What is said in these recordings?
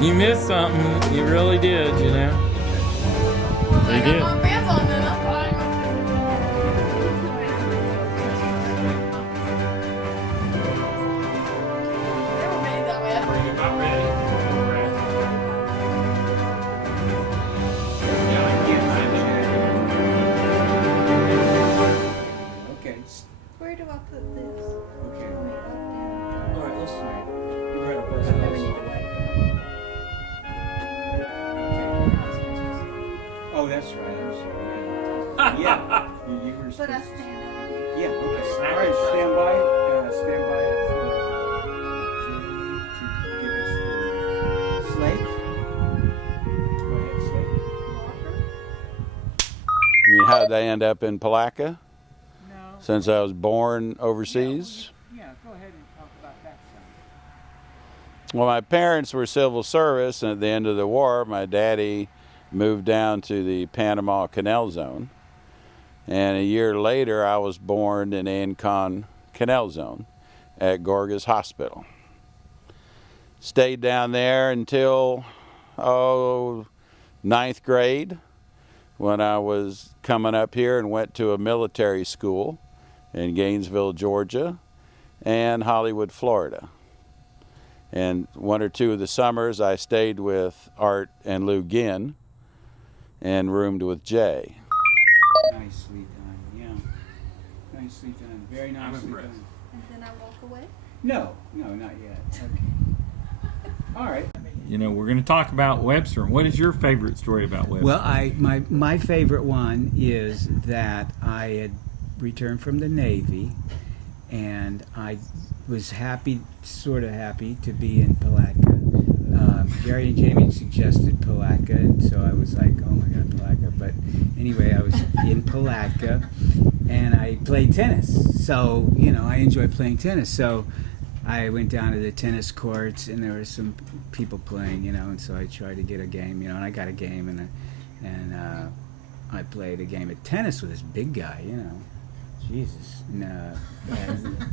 You missed something. You really did, you know. They did. Where do I put this? Okay. All All right, let's see. You right up I never need to wipe it. Oh, that's right. I'm sorry. Yeah. You were But supposed I to. stand underneath. Yeah, okay. All right, stand by. Stand by for Jamie to give us the slate. Go ahead, slate. Marker? I mean, how did I end up in Palatka? No. Since I was born overseas? Yeah, go ahead and talk about that some. Well, my parents were civil service, and at the end of the war, my daddy moved down to the Panama Canal Zone. And a year later, I was born in Ancon Canal Zone at Gorgas Hospital. Stayed down there until, ninth grade, when I was coming up here and went to a military school in Gainesville, Georgia, and Hollywood, Florida. And one or two of the summers, I stayed with Art and Lou Ginn and roomed with Jay. Nicely done, yeah. Nicely done, very nicely done. And then I walk away? No, not yet. Okay. All right. You know, we're going to talk about Webster. What is your favorite story about Webster? Well, my favorite one is that I had returned from the Navy, and I was happy, sort of happy, to be in Palatka. Jerry and Jamie suggested Palatka, and so I was like, oh my God, Palatka. But anyway, I was in Palatka, and I played tennis. So, you know, I enjoy playing tennis. So I went down to the tennis courts, and there were some people playing, you know, and so I tried to get a game, you know, and I got a game, and I played a game of tennis with this big guy, you know. Jesus, and,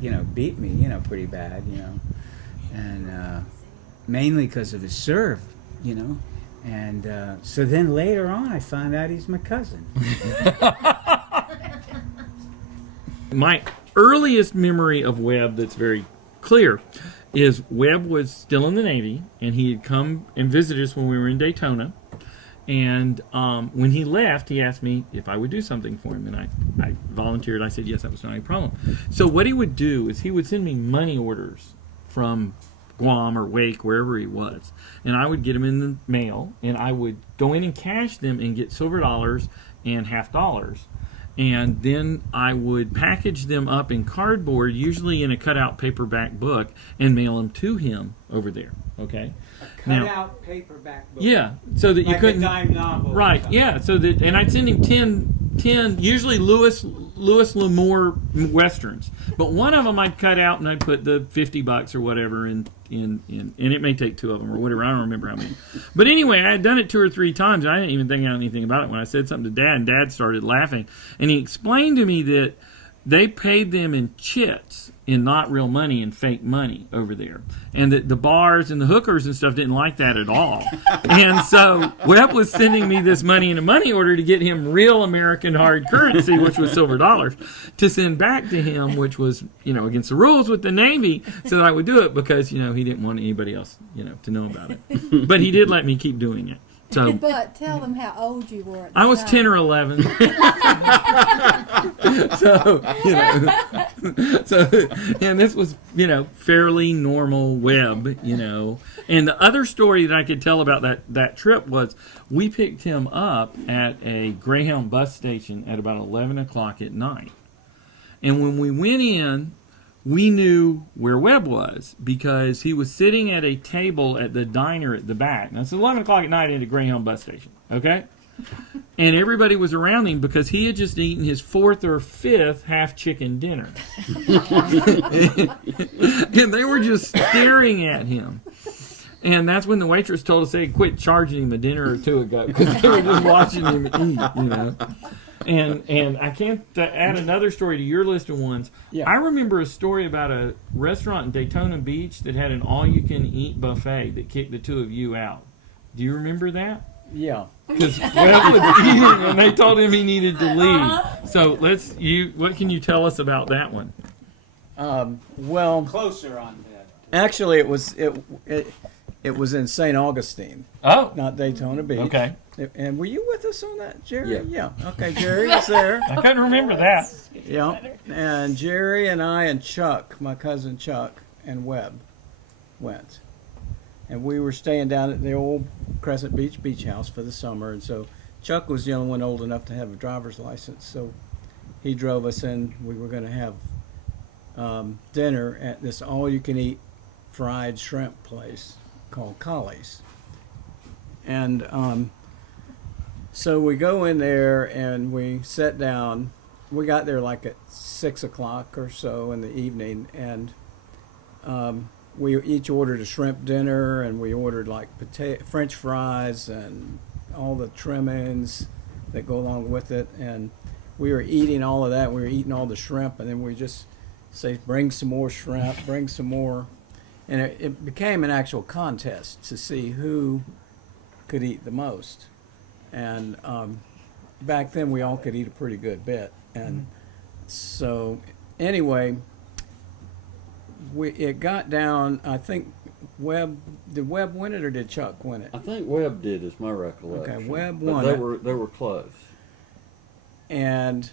you know, beat me, you know, pretty bad, you know, and mainly because of his serve, you know, and so then later on I found out he's my cousin. My earliest memory of Webb that's very clear is Webb was still in the Navy, and he had come and visited us when we were in Daytona. And when he left, he asked me if I would do something for him, and I volunteered. I said yes, that was not a problem. So what he would do is he would send me money orders from Guam or Wake, wherever he was, and I would get them in the mail, and I would go in and cash them and get silver dollars and half dollars. And then I would package them up in cardboard, usually in a cutout paperback book, and mail them to him over there. Okay. Cut-out paperback book. Yeah, so that you like couldn't. a dime novel. Right. Yeah. So that, and I'd send him 10 usually Lewis L'Amour westerns, but one of them I'd cut out and I'd put the $50 or whatever in, and it may take two of them or whatever. I don't remember how many. But anyway, I had done it 2 or 3 times. And I didn't even think anything about it when I said something to Dad, and Dad started laughing, and he explained to me that they paid them in chits, in not real money, and fake money over there. And that the bars and the hookers and stuff didn't like that at all. And so Webb was sending me this money in a money order to get him real American hard currency, which was silver dollars, to send back to him, which was, you know, against the rules with the Navy, so that I would do it because, you know, he didn't want anybody else, you know, to know about it. But he did let me keep doing it. So, But tell them how old you were at the I was time. 10 or 11. So, you know, and this was, you know, fairly normal Webb, you know. And the other story that I could tell about that trip was we picked him up at a Greyhound bus station at about 11 o'clock at night. And when we went in, we knew where Webb was because he was sitting at a table at the diner at the back. Now, it's 11 o'clock at night at a Greyhound bus station, okay? And everybody was around him because he had just eaten his 4th or 5th half-chicken dinner. And they were just staring at him. And that's when the waitress told us they had quit charging him a dinner or two ago because they were just watching him eat, you know. And I can't add another story to your list of ones. Yeah. I remember a story about a restaurant in Daytona Beach that had an all-you-can-eat buffet that kicked the two of you out. Do you remember that? Yeah. Because Webb was eating and they told him he needed to leave. So what can you tell us about that one? Well, Closer on that. actually, it was in St. Augustine, Oh, not Daytona Beach. okay. And were you with us on that, Jerry? Yeah. Okay, Jerry was there. I couldn't remember that. Yeah. And Jerry and I and Chuck, my cousin Chuck, and Webb went. And we were staying down at the old Crescent Beach beach house for the summer. And so Chuck was the only one old enough to have a driver's license. So he drove us in. We were going to have dinner at this all-you-can-eat fried shrimp place called Colley's. And so we go in there and we sat down. We got there like at 6 o'clock or so in the evening, and we each ordered a shrimp dinner, and we ordered like French fries and all the trimmings that go along with it. And we were eating all of that. We were eating all the shrimp, and then we just say, "Bring some more shrimp, bring some more." And it became an actual contest to see who could eat the most. And back then we all could eat a pretty good bit. And so anyway, it got down, I think did Webb win it or did Chuck win it? I think Webb did, is my recollection. Okay, Webb But won they it. They were close. And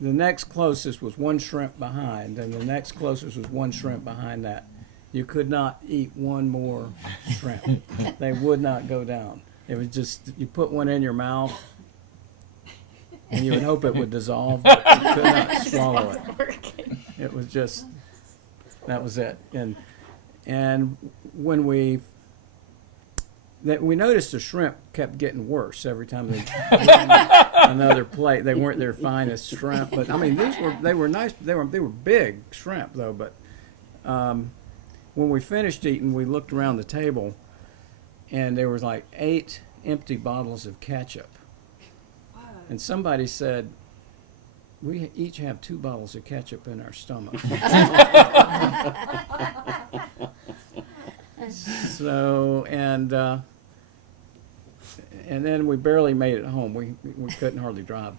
the next closest was one shrimp behind, and the next closest was one shrimp behind that. You could not eat one more shrimp. They would not go down. It was just, you put one in your mouth, and you would hope it would dissolve, but you could not swallow it. It was just, that was it. And when we noticed the shrimp kept getting worse every time they another plate. They weren't their finest shrimp, but I mean they were nice. They were big shrimp though. But when we finished eating, we looked around the table, and there was like 8 empty bottles of ketchup. And somebody said, "We each have 2 bottles of ketchup in our stomach." So and then we barely made it home. We couldn't hardly drive.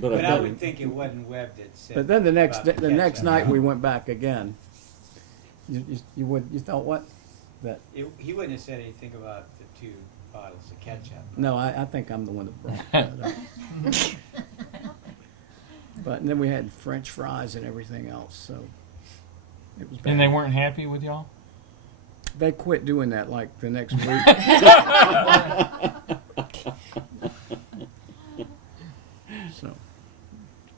But I would think it wasn't Webb that said. But then the next about the next ketchup. night we went back again. You thought what? That He wouldn't have said anything about the 2 bottles of ketchup. no, I think I'm the one that brought that up. But and then we had French fries and everything else. So it was bad. And they weren't happy with y'all? They quit doing that like the next week. So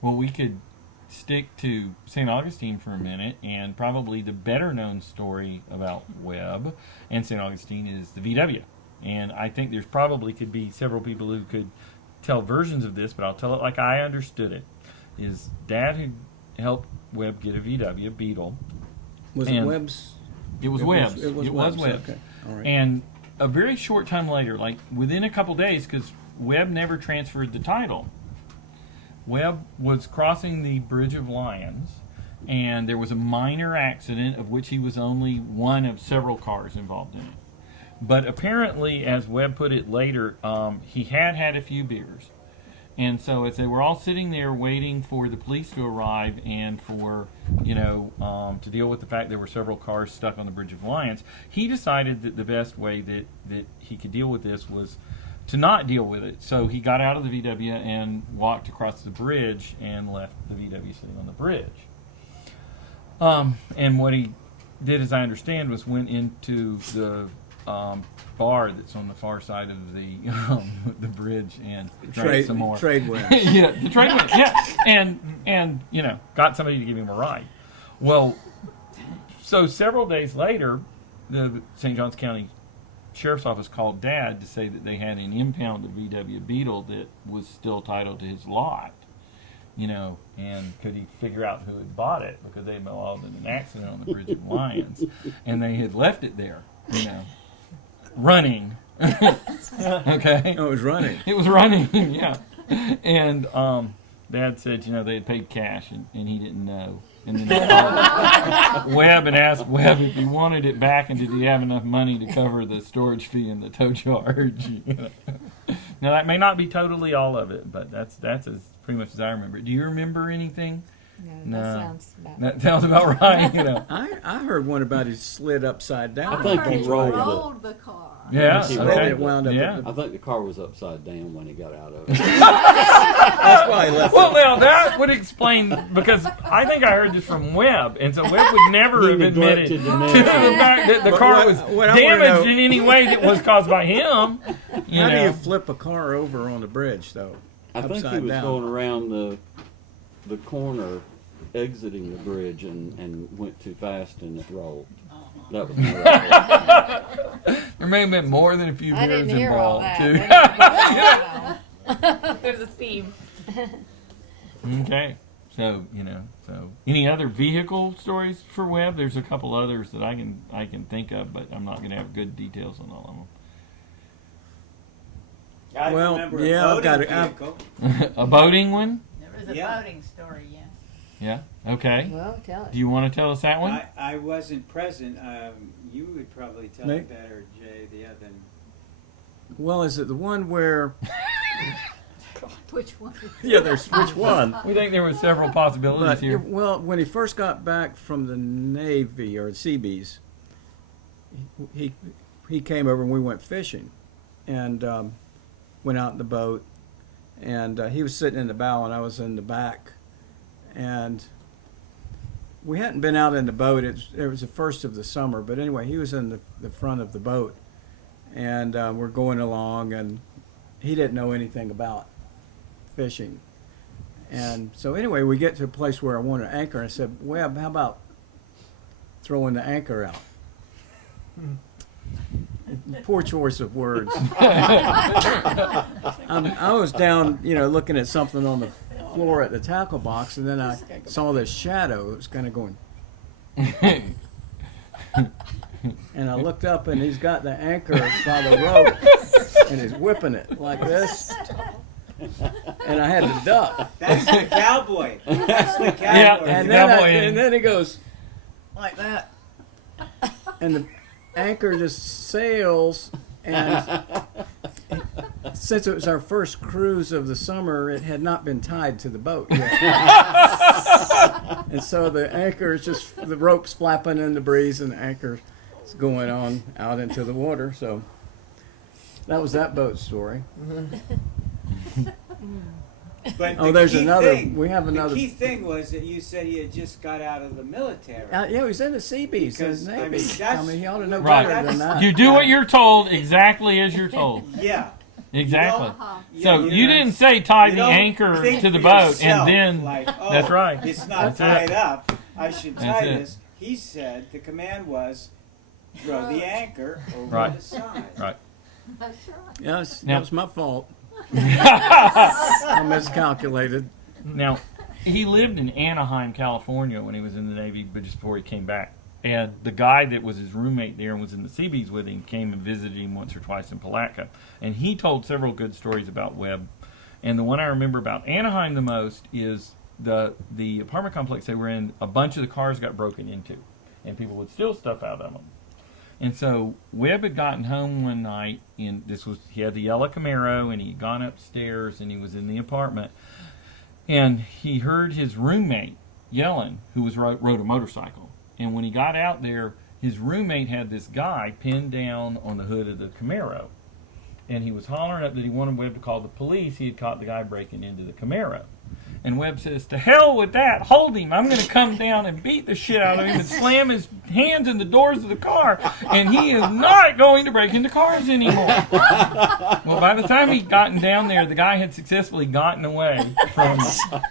Well, we could stick to St. Augustine for a minute, and probably the better known story about Webb and St. Augustine is the VW. And I think there's probably could be several people who could tell versions of this, but I'll tell it like I understood it. Is Dad who helped Webb get a VW, Beetle. was it And Webb's? It was Webb's. It was Webb's. Okay. All right. And a very short time later, like within a couple days, because Webb never transferred the title, Webb was crossing the Bridge of Lions, and there was a minor accident of which he was only one of several cars involved in it. But apparently, as Webb put it later, he had a few beers. And so as they were all sitting there waiting for the police to arrive and for, to deal with the fact there were several cars stuck on the Bridge of Lions, he decided that the best way that he could deal with this was to not deal with it. So he got out of the VW and walked across the bridge and left the VW sitting on the bridge. And what he did, as I understand, was went into the bar that's on the far side of the bridge and drank some more. Trade winds. Yeah, the trade winds. Yeah, and got somebody to give him a ride. Well, so several days later, the St. Johns County Sheriff's Office called Dad to say that they had an impounded VW Beetle that was still titled to his lot. And could he figure out who had bought it, because they had been involved in an accident on the Bridge of Lions, and they had left it there, running. Okay. Oh, it was running. It was running, yeah. And Dad said, they had paid cash, and he didn't know. And then he called Webb and asked Webb if he wanted it back, and did he have enough money to cover the storage fee and the tow charge. Now, that may not be totally all of it, but that's as pretty much as I remember it. Do you remember anything? No, that sounds about That sounds about right. I heard one about he slid upside down. I think he rolled it. rolled the car. Yeah. He Okay. It wound up Yeah. at I think the car was upside down when he got out of it. That's why he left Well, now that would explain, because I think I heard this from Webb, and so Webb would never He have admitted to neglected the to mention. fact that the But car what- was what I wanna damaged know- in any way that was caused by him. You How know. do you flip a car over on the bridge, though? I think he Upside was down. going around the corner, exiting the bridge, and went too fast and it rolled. That was my recollection. There may have been more than a few I beers didn't hear all involved, that. too. There's a theme. Okay. So, any other vehicle stories for Webb? There's a couple others that I can think of, but I'm not going to have good details on all of them. I Well, remember yeah, a I've got boating it. vehicle. A boating one? There was a Yeah. boating story, yes. Yeah. Okay. Well, tell it. Do you want to tell us that one? I wasn't present. You would probably tell Me? it better, Jay, the other. Well, is it the one where? Which one? Yeah, there's which one? We think there were several possibilities But, here. well, when he first got back from the Navy or Seabees, he came over and we went fishing, and went out in the boat, and he was sitting in the bow and I was in the back, and we hadn't been out in the boat. It was the first of the summer, but anyway, he was in the front of the boat, and we're going along, and he didn't know anything about fishing. And so anyway, we get to a place where I want to anchor. I said, Webb, how about throwing the anchor out? Poor choice of words. I was down, looking at something on the floor at the tackle box, and then I saw this shadow. It was kind of going. And I looked up, and he's got the anchor by the rope, and he's whipping it like this. And I had to duck. That's the cowboy. That's the cowboy. Yeah, And the then, cowboy and then he goes like that, and the anchor just sails. And since it was our first cruise of the summer, it had not been tied to the boat yet. And so the anchor is just, the rope's flapping in the breeze, and the anchor is going on out into the water. So that was that boat story. But Oh, the there's key another. Thing, We have another. The key thing was that you said he had just got out of the military. Yeah, he was in the Seabees. Because, in the I Navy. mean, that's- he ought to know Right. better than that. You do what you're told exactly as you're told. Yeah. Exactly. Uh-huh. So Yeah, you didn't say tie you the don't anchor think to the for boat yourself, and then. like, oh, That's right. It's not That's it. tied up. I should That's tie it. this. He said the command was throw the anchor over Right. the side. Right. That's right. Yes, Now- that was my fault. I miscalculated. Now, he lived in Anaheim, California when he was in the Navy, but just before he came back. And the guy that was his roommate there and was in the Seabees with him came and visited him once or twice in Palatka. And he told several good stories about Webb. And the one I remember about Anaheim the most is the apartment complex they were in, a bunch of the cars got broken into. And people would steal stuff out of them. And so Webb had gotten home one night, and he had the yellow Camaro, and he'd gone upstairs, and he was in the apartment. And he heard his roommate yelling, who rode a motorcycle. And when he got out there, his roommate had this guy pinned down on the hood of the Camaro. And he was hollering up that he wanted Webb to call the police. He had caught the guy breaking into the Camaro. And Webb says, to hell with that, hold him. I'm going to come down and beat the shit out of him and slam his hands in the doors of the car. And he is not going to break into cars anymore. Well, by the time he'd gotten down there, the guy had successfully gotten away from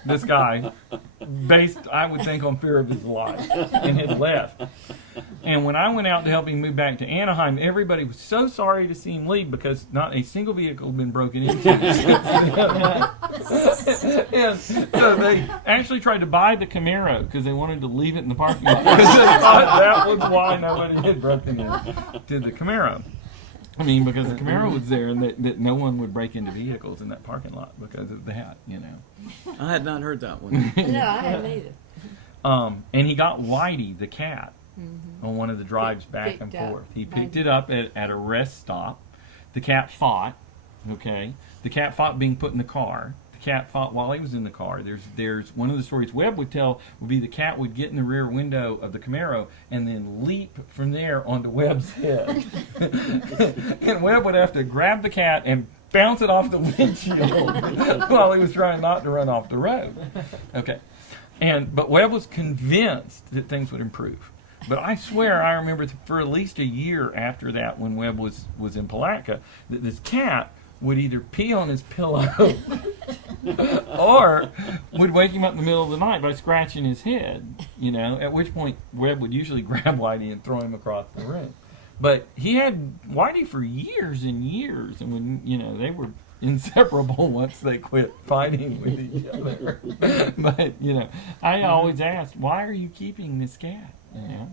this guy, based, I would think, on fear of his life, and had left. And when I went out to help him move back to Anaheim, everybody was so sorry to see him leave because not a single vehicle had been broken into. And so they actually tried to buy the Camaro because they wanted to leave it in the parking lot because they thought that was why nobody had broken into the Camaro. I mean, because the Camaro was there, and that no one would break into vehicles in that parking lot because of that, you know. I had not heard that one. No, I haven't either. And he got Whitey, the cat, on one of the drives back and Picked up. forth. He picked it up at a rest stop. The cat fought, okay? The cat fought being put in the car. The cat fought while he was in the car. There's one of the stories Webb would tell would be the cat would get in the rear window of the Camaro and then leap from there onto Webb's head. And Webb would have to grab the cat and bounce it off the windshield while he was trying not to run off the road. Okay. But Webb was convinced that things would improve. But I swear I remember for at least a year after that, when Webb was in Palatka, that this cat would either pee on his pillow or would wake him up in the middle of the night by scratching his head, you know, at which point Webb would usually grab Whitey and throw him across the room. But he had Whitey for years and years, and when, you know, they were inseparable once they quit fighting with each other. But, you know, I always asked, why are you keeping this cat? You know?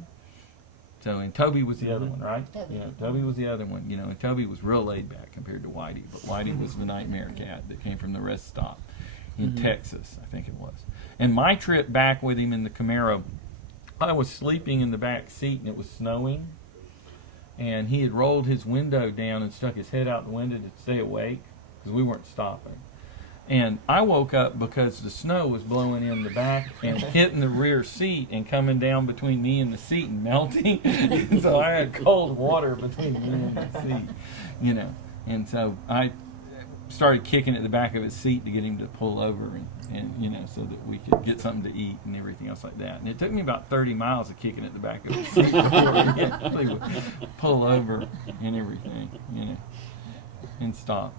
So, and Toby was the other one, right? Yeah, Toby was the other one, you know, and Toby was real laid back compared to Whitey, but Whitey was the nightmare cat that came from the rest stop in Texas, I think it was. And my trip back with him in the Camaro, I was sleeping in the back seat and it was snowing, and he had rolled his window down and stuck his head out the window to stay awake because we weren't stopping. And I woke up because the snow was blowing in the back and hitting the rear seat and coming down between me and the seat and melting. And so I had cold water between me and the seat, you know. And so I started kicking at the back of his seat to get him to pull over and you know, so that we could get something to eat and everything else like that. And it took me about 30 miles of kicking at the back of his seat before he actually would pull over and everything, you know, and stop.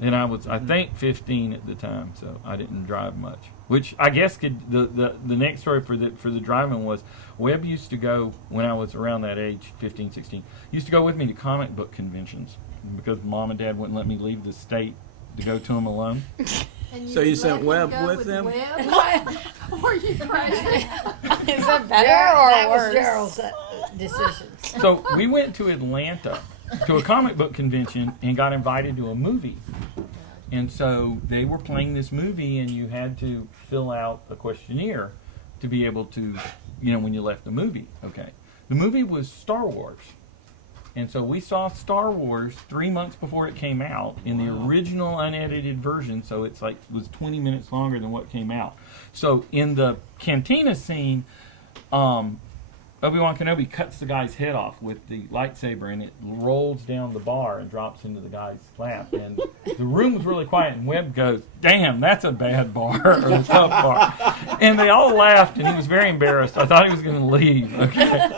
And I was, I think, 15 at the time, so I didn't drive much. Which I guess could the next story for the driving was Webb used to go when I was around that age, 15, 16. Used to go with me to comic book conventions because Mom and Dad wouldn't let me leave the state to go to them alone. And So you let sent him Webb go with them? Webb? Were you crazy? Is that better That or was worse? Gerald's decision. So we went to Atlanta to a comic book convention and got invited to a movie. And so they were playing this movie, and you had to fill out a questionnaire to be able to, you know, when you left the movie. Okay. The movie was Star Wars. And so we saw Star Wars 3 months before it came out in the original unedited version, so it's like was 20 minutes longer than what came out. So in the cantina scene, Obi-Wan Kenobi cuts the guy's head off with the lightsaber, and it rolls down the bar and drops into the guy's lap. And the room was really quiet, and Webb goes, "Damn, that's a bad bar, or a tough bar." And they all laughed, and he was very embarrassed. I thought he was going to leave. Okay.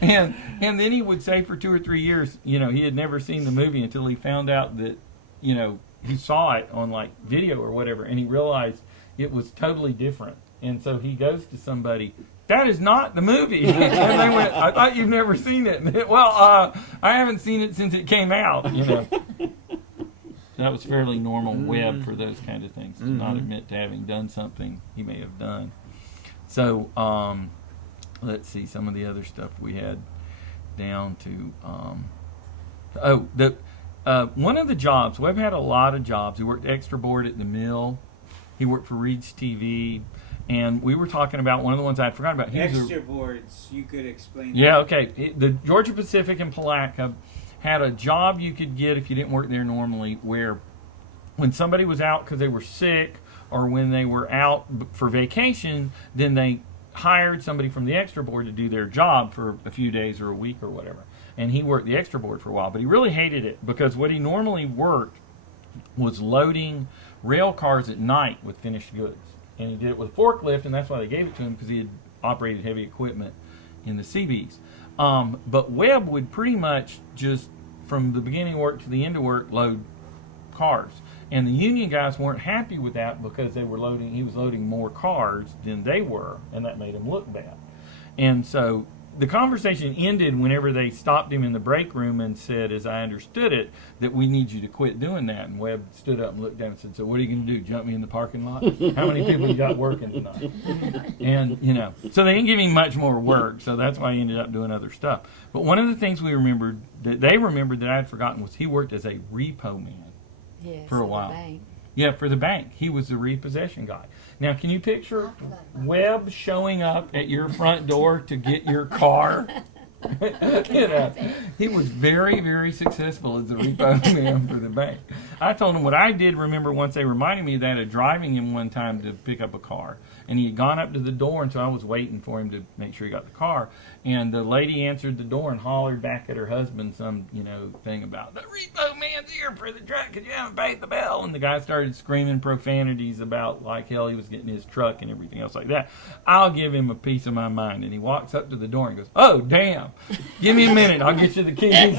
And then he would say for 2 or 3 years, you know, he had never seen the movie until he found out that, you know, he saw it on like video or whatever, and he realized it was totally different. And so he goes to somebody, "That is not the movie." And they went, "I thought you've never seen it." And I haven't seen it since it came out, you know. That was fairly normal Webb for those kind of things, to not admit to having done something he may have done. So, let's see some of the other stuff we had down to. One of the jobs, Webb had a lot of jobs. He worked extra board at the mill. He worked for Reed's TV. And we were talking about one of the ones I'd forgotten about. Extra boards, you could explain. Yeah, okay. The Georgia Pacific in Palatka had a job you could get if you didn't work there normally, where when somebody was out because they were sick or when they were out for vacation, then they hired somebody from the extra board to do their job for a few days or a week or whatever. And he worked the extra board for a while, but he really hated it because what he normally worked was loading rail cars at night with finished goods. And he did it with a forklift, and that's why they gave it to him, because he had operated heavy equipment in the CBs. But Webb would pretty much just, from the beginning of work to the end of work, load cars. And the union guys weren't happy with that because he was loading more cars than they were, and that made him look bad. And so the conversation ended whenever they stopped him in the break room and said, as I understood it, that we need you to quit doing that. And Webb stood up and looked down and said, so what are you going to do, jump me in the parking lot? How many people you got working tonight? And, so they didn't give him much more work, so that's why he ended up doing other stuff. But one of the things we remembered, that they remembered that I had forgotten, was he worked as a repo man. Yes, For a at the while. bank. Yeah, for the bank. He was the repossession guy. Now, can you picture Webb showing up at your front door to get your car? He was very, very successful as a repo man for the bank. I told him what I did remember once they reminded me of that, of driving him one time to pick up a car. And he had gone up to the door, and so I was waiting for him to make sure he got the car. And the lady answered the door and hollered back at her husband some, thing about, the repo man's here for the truck because you haven't paid the bill. And the guy started screaming profanities about like hell he was getting his truck and everything else like that. I'll give him a piece of my mind. And he walks up to the door and goes, oh, damn. Give me a minute. I'll get you the keys.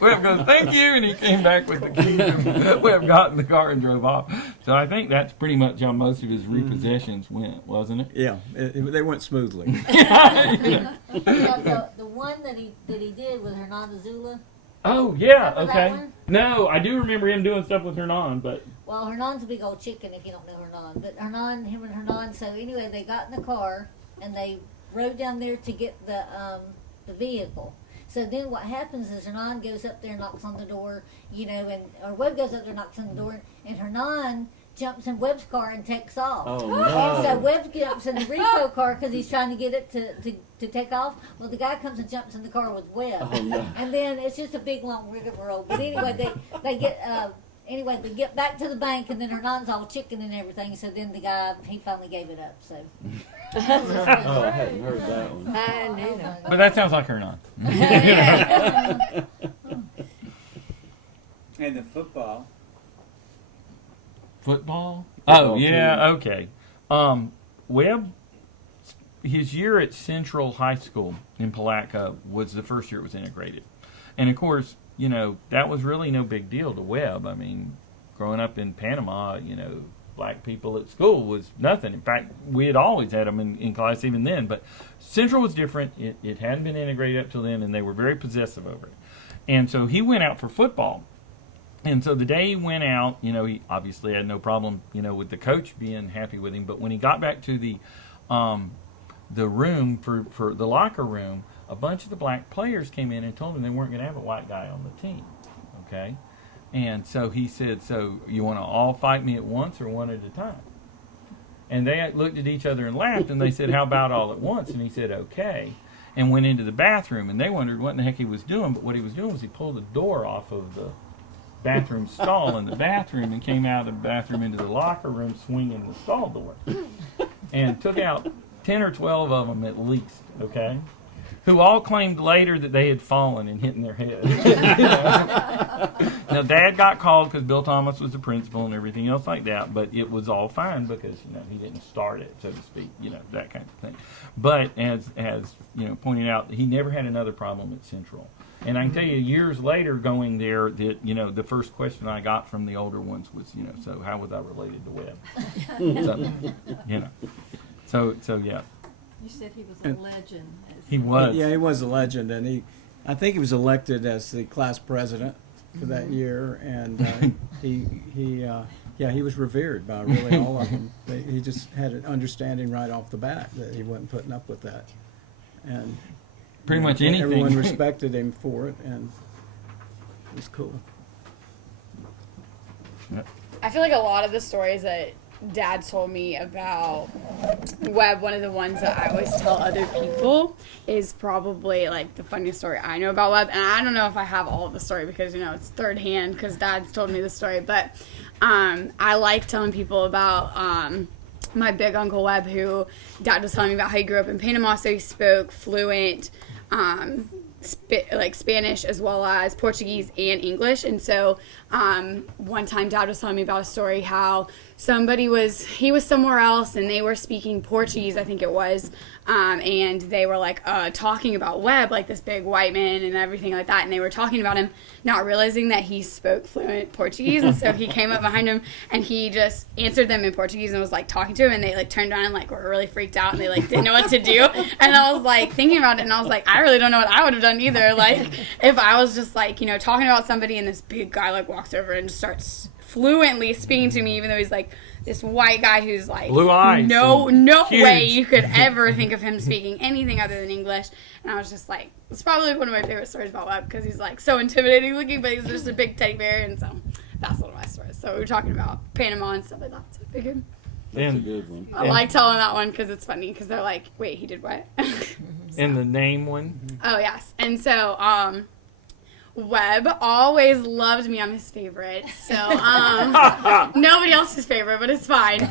Webb goes, thank you. And he came back with the keys. And Webb got in the car and drove off. So I think that's pretty much how most of his repossessions went, wasn't it? Yeah, they went smoothly. Yeah, the one that he did with Hernando Zula. Oh, yeah, Remember that okay. one? No, I do remember him doing stuff with Hernan, but... Well, Hernan's a big old chicken if you don't know Hernan. But him and Hernan, so anyway, they got in the car and they rode down there to get the vehicle. So then what happens is Hernan goes up there and knocks on the door, or Webb goes up there and knocks on the door, and Hernan jumps in Webb's car and takes off. Oh, no. And so Webb jumps in the repo car because he's trying to get it to take off. Well, the guy comes and jumps in the car with Webb. Oh, no. And then it's just a big long rigmarole. But anyway, they get back to the bank, and then Hernan's all chicken and everything. So then the guy, he finally gave it up. So. Oh, I hadn't heard that one. I knew that. But that sounds like Hernan. And the football. Football? Football Oh, yeah, team. okay. Webb, his year at Central High School in Palatka was the first year it was integrated. And, of course, that was really no big deal to Webb. I mean, growing up in Panama, black people at school was nothing. In fact, we had always had them in class even then. But Central was different. It hadn't been integrated up till then, and they were very possessive over it. And so he went out for football. And so the day he went out, he obviously had no problem, with the coach being happy with him. But when he got back to the room for the locker room, a bunch of the black players came in and told him they weren't going to have a white guy on the team. Okay, and so he said, "So you want to all fight me at once or one at a time?" And they looked at each other and laughed, and they said, "How about all at once?" And he said, "Okay." And went into the bathroom, and they wondered what in the heck he was doing. But what he was doing was he pulled the door off of the bathroom stall in the bathroom and came out of the bathroom into the locker room swinging the stall door and took out 10 or 12 of them at least, okay, who all claimed later that they had fallen and hit in their head. Now, Dad got called because Bill Thomas was the principal and everything else like that, but it was all fine because, he didn't start it, so to speak, that kind of thing. But as pointed out, he never had another problem at Central. And I can tell you, years later going there, that, the first question I got from the older ones was, so how was I related to Webb? So, yeah. You said he was a legend. He was. Yeah, he was a legend, and I think he was elected as the class president for that year, and he was revered by really all of them. He just had an understanding right off the bat that he wasn't putting up with that, and pretty much anything. Everyone respected him for it, and it was cool. I feel like a lot of the stories that Dad told me about Webb, one of the ones that I always tell other people is probably like the funniest story I know about Webb. And I don't know if I have all of the story because, it's third hand because Dad's told me the story. But I like telling people about my big uncle Webb, who Dad was telling me about how he grew up in Panama, so he spoke fluent Spanish as well as Portuguese and English. And so one time Dad was telling me about a story how he was somewhere else and they were speaking Portuguese, I think it was, and they were like talking about Webb, like this big white man and everything like that, and they were talking about him, not realizing that he spoke fluent Portuguese, and so he came up behind him and he just answered them in Portuguese and was like talking to him, and they like turned around and like were really freaked out and they like didn't know what to do, and I was like thinking about it and I was like, I really don't know what I would have done either, like if I was just like, you know, talking about somebody and this big guy like walks over and just starts fluently speaking to me, even though he's like this white guy who's like blue eyes, no huge. way you could ever think of him speaking anything other than English. And I was just like, it's probably one of my favorite stories about Webb because he's like so intimidating looking, but he's just a big teddy bear, and so that's one of my stories. So we were talking about Panama and stuff like that, so I figured That's a good one. I like telling that one because it's funny because they're like, wait, he did what? And the name one. Oh yes. And so Webb always loved me. I'm his favorite. So nobody else's favorite, but it's fine.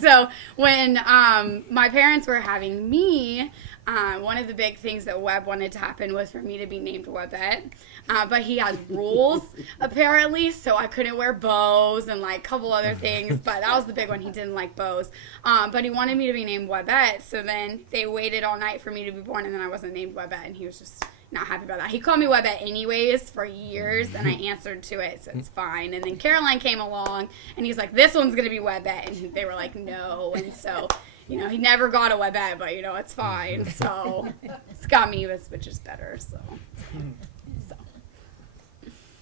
So when my parents were having me, one of the big things that Webb wanted to happen was for me to be named Webbette. But he had rules, apparently, so I couldn't wear bows and, like, a couple other things. But that was the big one. He didn't like bows. But he wanted me to be named Webbette, so then they waited all night for me to be born, and then I wasn't named Webbette, and he was just not happy about that. He called me Webbette anyways for years, and I answered to it, so it's fine. And then Caroline came along, and he was like, this one's going to be Webbette, and they were like, no. And so, you know, he never got a Webbette, but, you know, it's fine. So it's got me, which is better, so.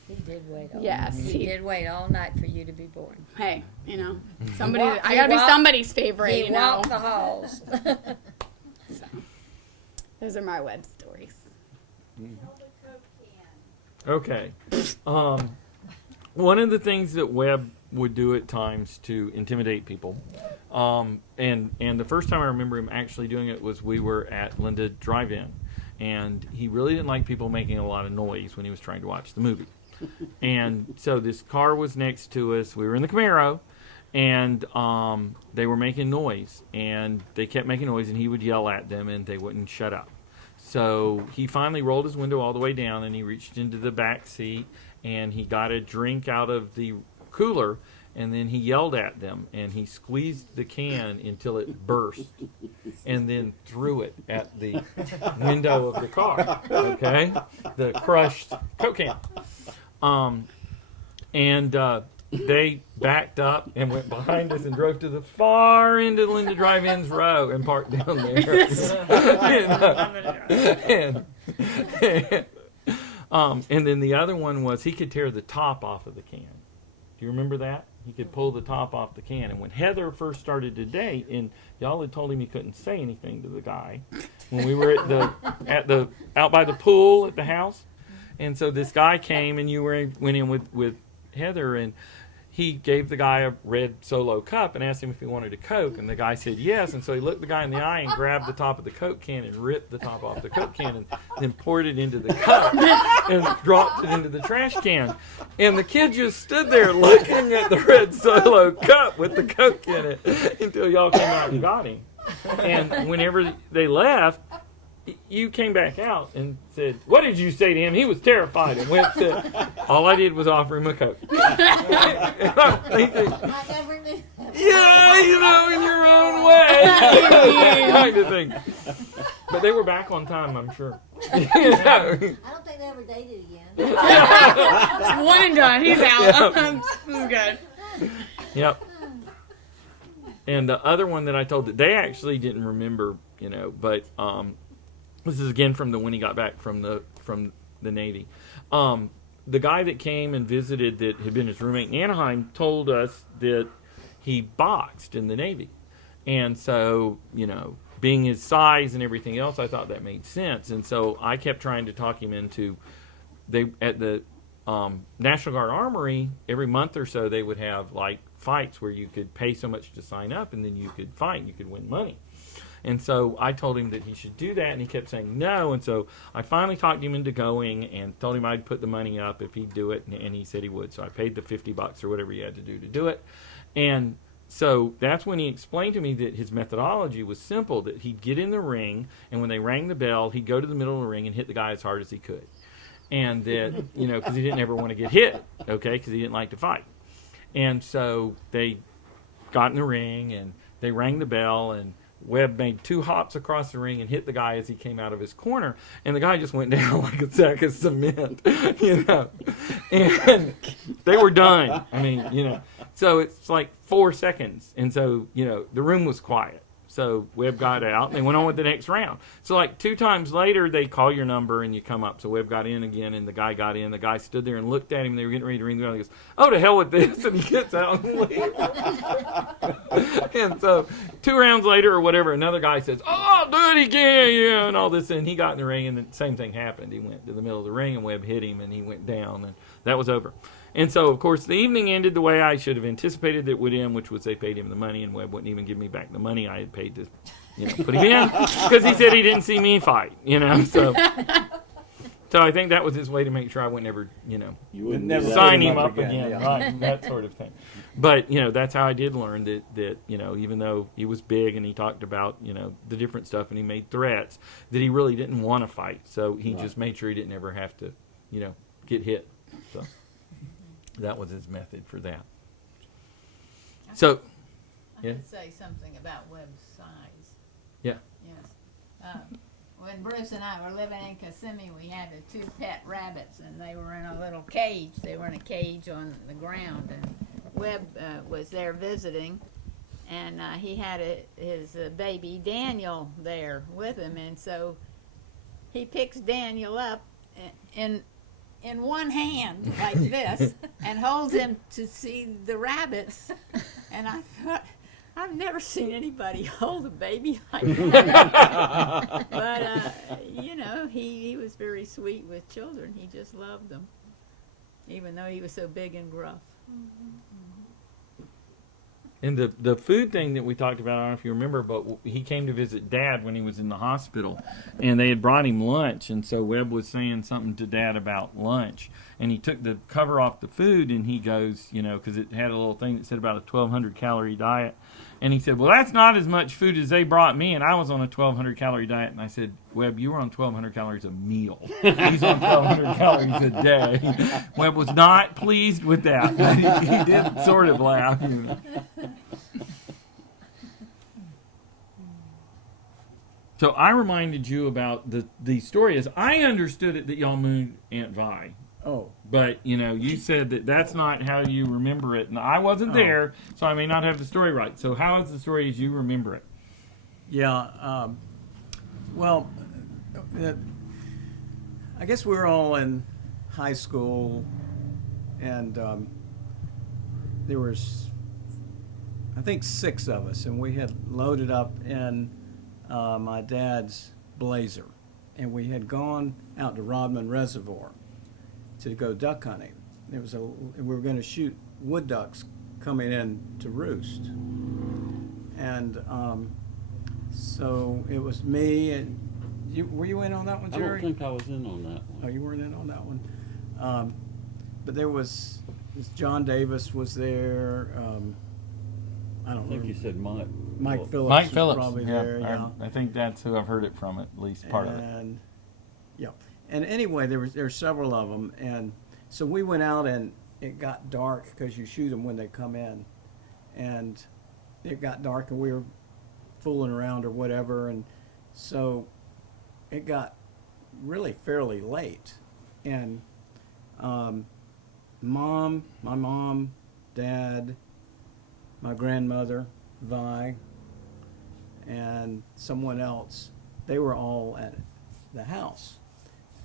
He did wait all Yes, night. he- He did wait all night for you to be born. Hey, you know, somebody, walked- I he gotta be walked- somebody's favorite, He you know. walked the halls. So, those are my Webb stories. Okay. One of the things that Webb would do at times to intimidate people, and the first time I remember him actually doing it was we were at Linda Drive-In, and he really didn't like people making a lot of noise when he was trying to watch the movie. And so this car was next to us. We were in the Camaro, and they were making noise, and they kept making noise, and he would yell at them, and they wouldn't shut up. So he finally rolled his window all the way down, and he reached into the back seat, and he got a drink out of the cooler, and then he yelled at them, and he squeezed the can until it burst, and then threw it at the window of the car, okay? The crushed Coke can. They backed up and went behind us and drove to the far end of Linda Drive-In's row and parked down there. And then the other one was he could tear the top off of the can. Do you remember that? He could pull the top off the can. And when Heather first started to date, and y'all had told him he couldn't say anything to the guy, when we were out by the pool at the house, and so this guy came, and you went in with Heather, and he gave the guy a red Solo cup and asked him if he wanted a Coke, and the guy said yes, and so he looked the guy in the eye and grabbed the top of the Coke can and ripped the top off the Coke can and then poured it into the cup and dropped it into the trash can. And the kid just stood there looking at the red Solo cup with the Coke in it until y'all came out and got him. And whenever they left, you came back out and said, "What did you say to him?" He was terrified and went to. All I did was offer him a Coke. I never knew. Yeah, you know, in your own way, kind of thing. But they were back on time, I'm sure. You know? I don't think they ever dated again. It's one and done. He's out. This is good. Yep. And the other one that I told that they actually didn't remember, you know, but this is again from when he got back from the Navy. The guy that came and visited that had been his roommate in Anaheim told us that he boxed in the Navy. And so, you know, being his size and everything else, I thought that made sense. And so I kept trying to talk him into, at the National Guard Armory, every month or so they would have like fights where you could pay so much to sign up and then you could fight and you could win money. And so I told him that he should do that, and he kept saying no. And so I finally talked him into going and told him I'd put the money up if he'd do it, and he said he would. So I paid the $50 or whatever he had to do it. And so that's when he explained to me that his methodology was simple, that he'd get in the ring, and when they rang the bell, he'd go to the middle of the ring and hit the guy as hard as he could. And that, you know, because he didn't ever want to get hit, okay, because he didn't like to fight. And so they got in the ring and they rang the bell, and Webb made 2 hops across the ring and hit the guy as he came out of his corner, and the guy just went down like a sack of cement, and they were done. I mean, so it's like 4 seconds, and so the room was quiet. So Webb got out, and they went on with the next round. So like 2 times later, they call your number, and you come up. So Webb got in again, and the guy got in. The guy stood there and looked at him. They were getting ready to ring the bell. He goes, "Oh, to hell with this!" And he gets out and leaves. And so 2 rounds later or whatever, another guy says, "Oh, I'll do it again," and all this. And he got in the ring, and the same thing happened. He went to the middle of the ring, and Webb hit him, and he went down, and that was over. And so, of course, the evening ended the way I should have anticipated it would end, which was they paid him the money, and Webb wouldn't even give me back the money I had paid to, put him in, because he said he didn't see me fight, So I think that was his way to make sure I would never, You wouldn't Never sign put him up again, yeah. right? That sort of thing. But that's how I did learn that even though he was big and he talked about the different stuff and he made threats, that he really didn't want to fight. So he just made sure he didn't ever have to, get hit. So that was his method for that. So, I yeah. could say something about Webb's size. Yeah. Yes. When Bruce and I were living in Kissimmee, we had 2 pet rabbits, and they were in a little cage. They were in a cage on the ground, and Webb was there visiting, and he had his baby Daniel there with him, and so he picks Daniel up in one hand like this and holds him to see the rabbits, and I thought, I've never seen anybody hold a baby like that. But he was very sweet with children. He just loved them, even though he was so big and gruff. And the food thing that we talked about, I don't know if you remember, but he came to visit Dad when he was in the hospital, and they had brought him lunch, and so Webb was saying something to Dad about lunch, and he took the cover off the food, and he goes, because it had a little thing that said about a 1,200 calorie diet, and he said, "Well, that's not as much food as they brought me, and I was on a 1,200 calorie diet." And I said, "Webb, you were on 1,200 calories a meal. He's on 1,200 calories a day." Webb was not pleased with that, but he did sort of laugh. So I reminded you about the story as I understood it, that y'all mooned Aunt Vi. Oh. But, you said that that's not how you remember it. And I wasn't there, so I may not have the story right. So how is the story as you remember it? Yeah. Well, I guess we were all in high school, and there was, I think, 6 of us, and we had loaded up in my dad's Blazer, and we had gone out to Rodman Reservoir to go duck hunting. We were going to shoot wood ducks coming in to roost, and so it was me and were you in on that one, Jerry? I don't think I was in on that one. Oh, you weren't in on that one. But there was John Davis was there. I don't I think know. you said Mike. Mike Phillips. Mike was Phillips. probably Yeah, there. Yeah. I think that's who I've heard it from, at least part of it. And yeah. And anyway, there were several of them, and so we went out, and it got dark because you shoot them when they come in, and it got dark, and we were fooling around or whatever, and so it got really fairly late, and my mom, Dad, my grandmother, Vi, and someone else, they were all at the house.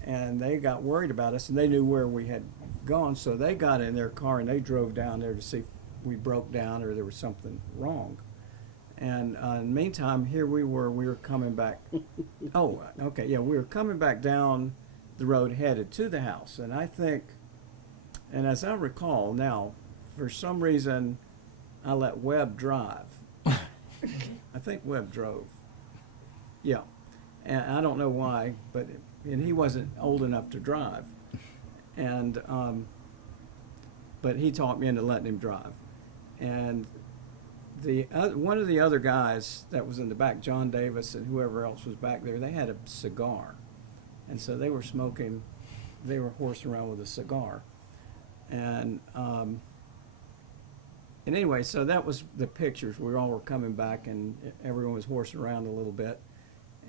And they got worried about us, and they knew where we had gone, so they got in their car and they drove down there to see if we broke down or there was something wrong. And in the meantime, here we were coming back. Oh, okay, yeah, we were coming back down the road headed to the house. And I think, and as I recall now, for some reason, I let Webb drive. I think Webb drove. Yeah, and I don't know why, and he wasn't old enough to drive, and but he talked me into letting him drive. And one of the other guys that was in the back, John Davis and whoever else was back there, they had a cigar, and so they were smoking. They were horsing around with a cigar, and and anyway, so that was the pictures. We all were coming back, and everyone was horsing around a little bit.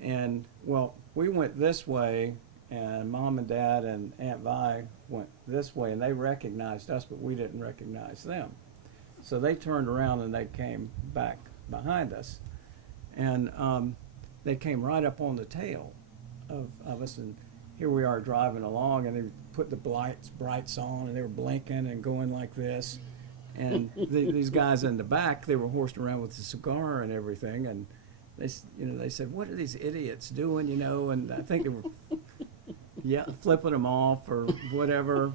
And, well, we went this way, and Mom and Dad and Aunt Vi went this way, and they recognized us, but we didn't recognize them. So they turned around, and they came back behind us. And they came right up on the tail of us, and here we are driving along, and they put the brights on, and they were blinking and going like this. And these guys in the back, they were horsing around with the cigar and everything, and they said, "What are these idiots doing?" And I think they were flipping them off or whatever.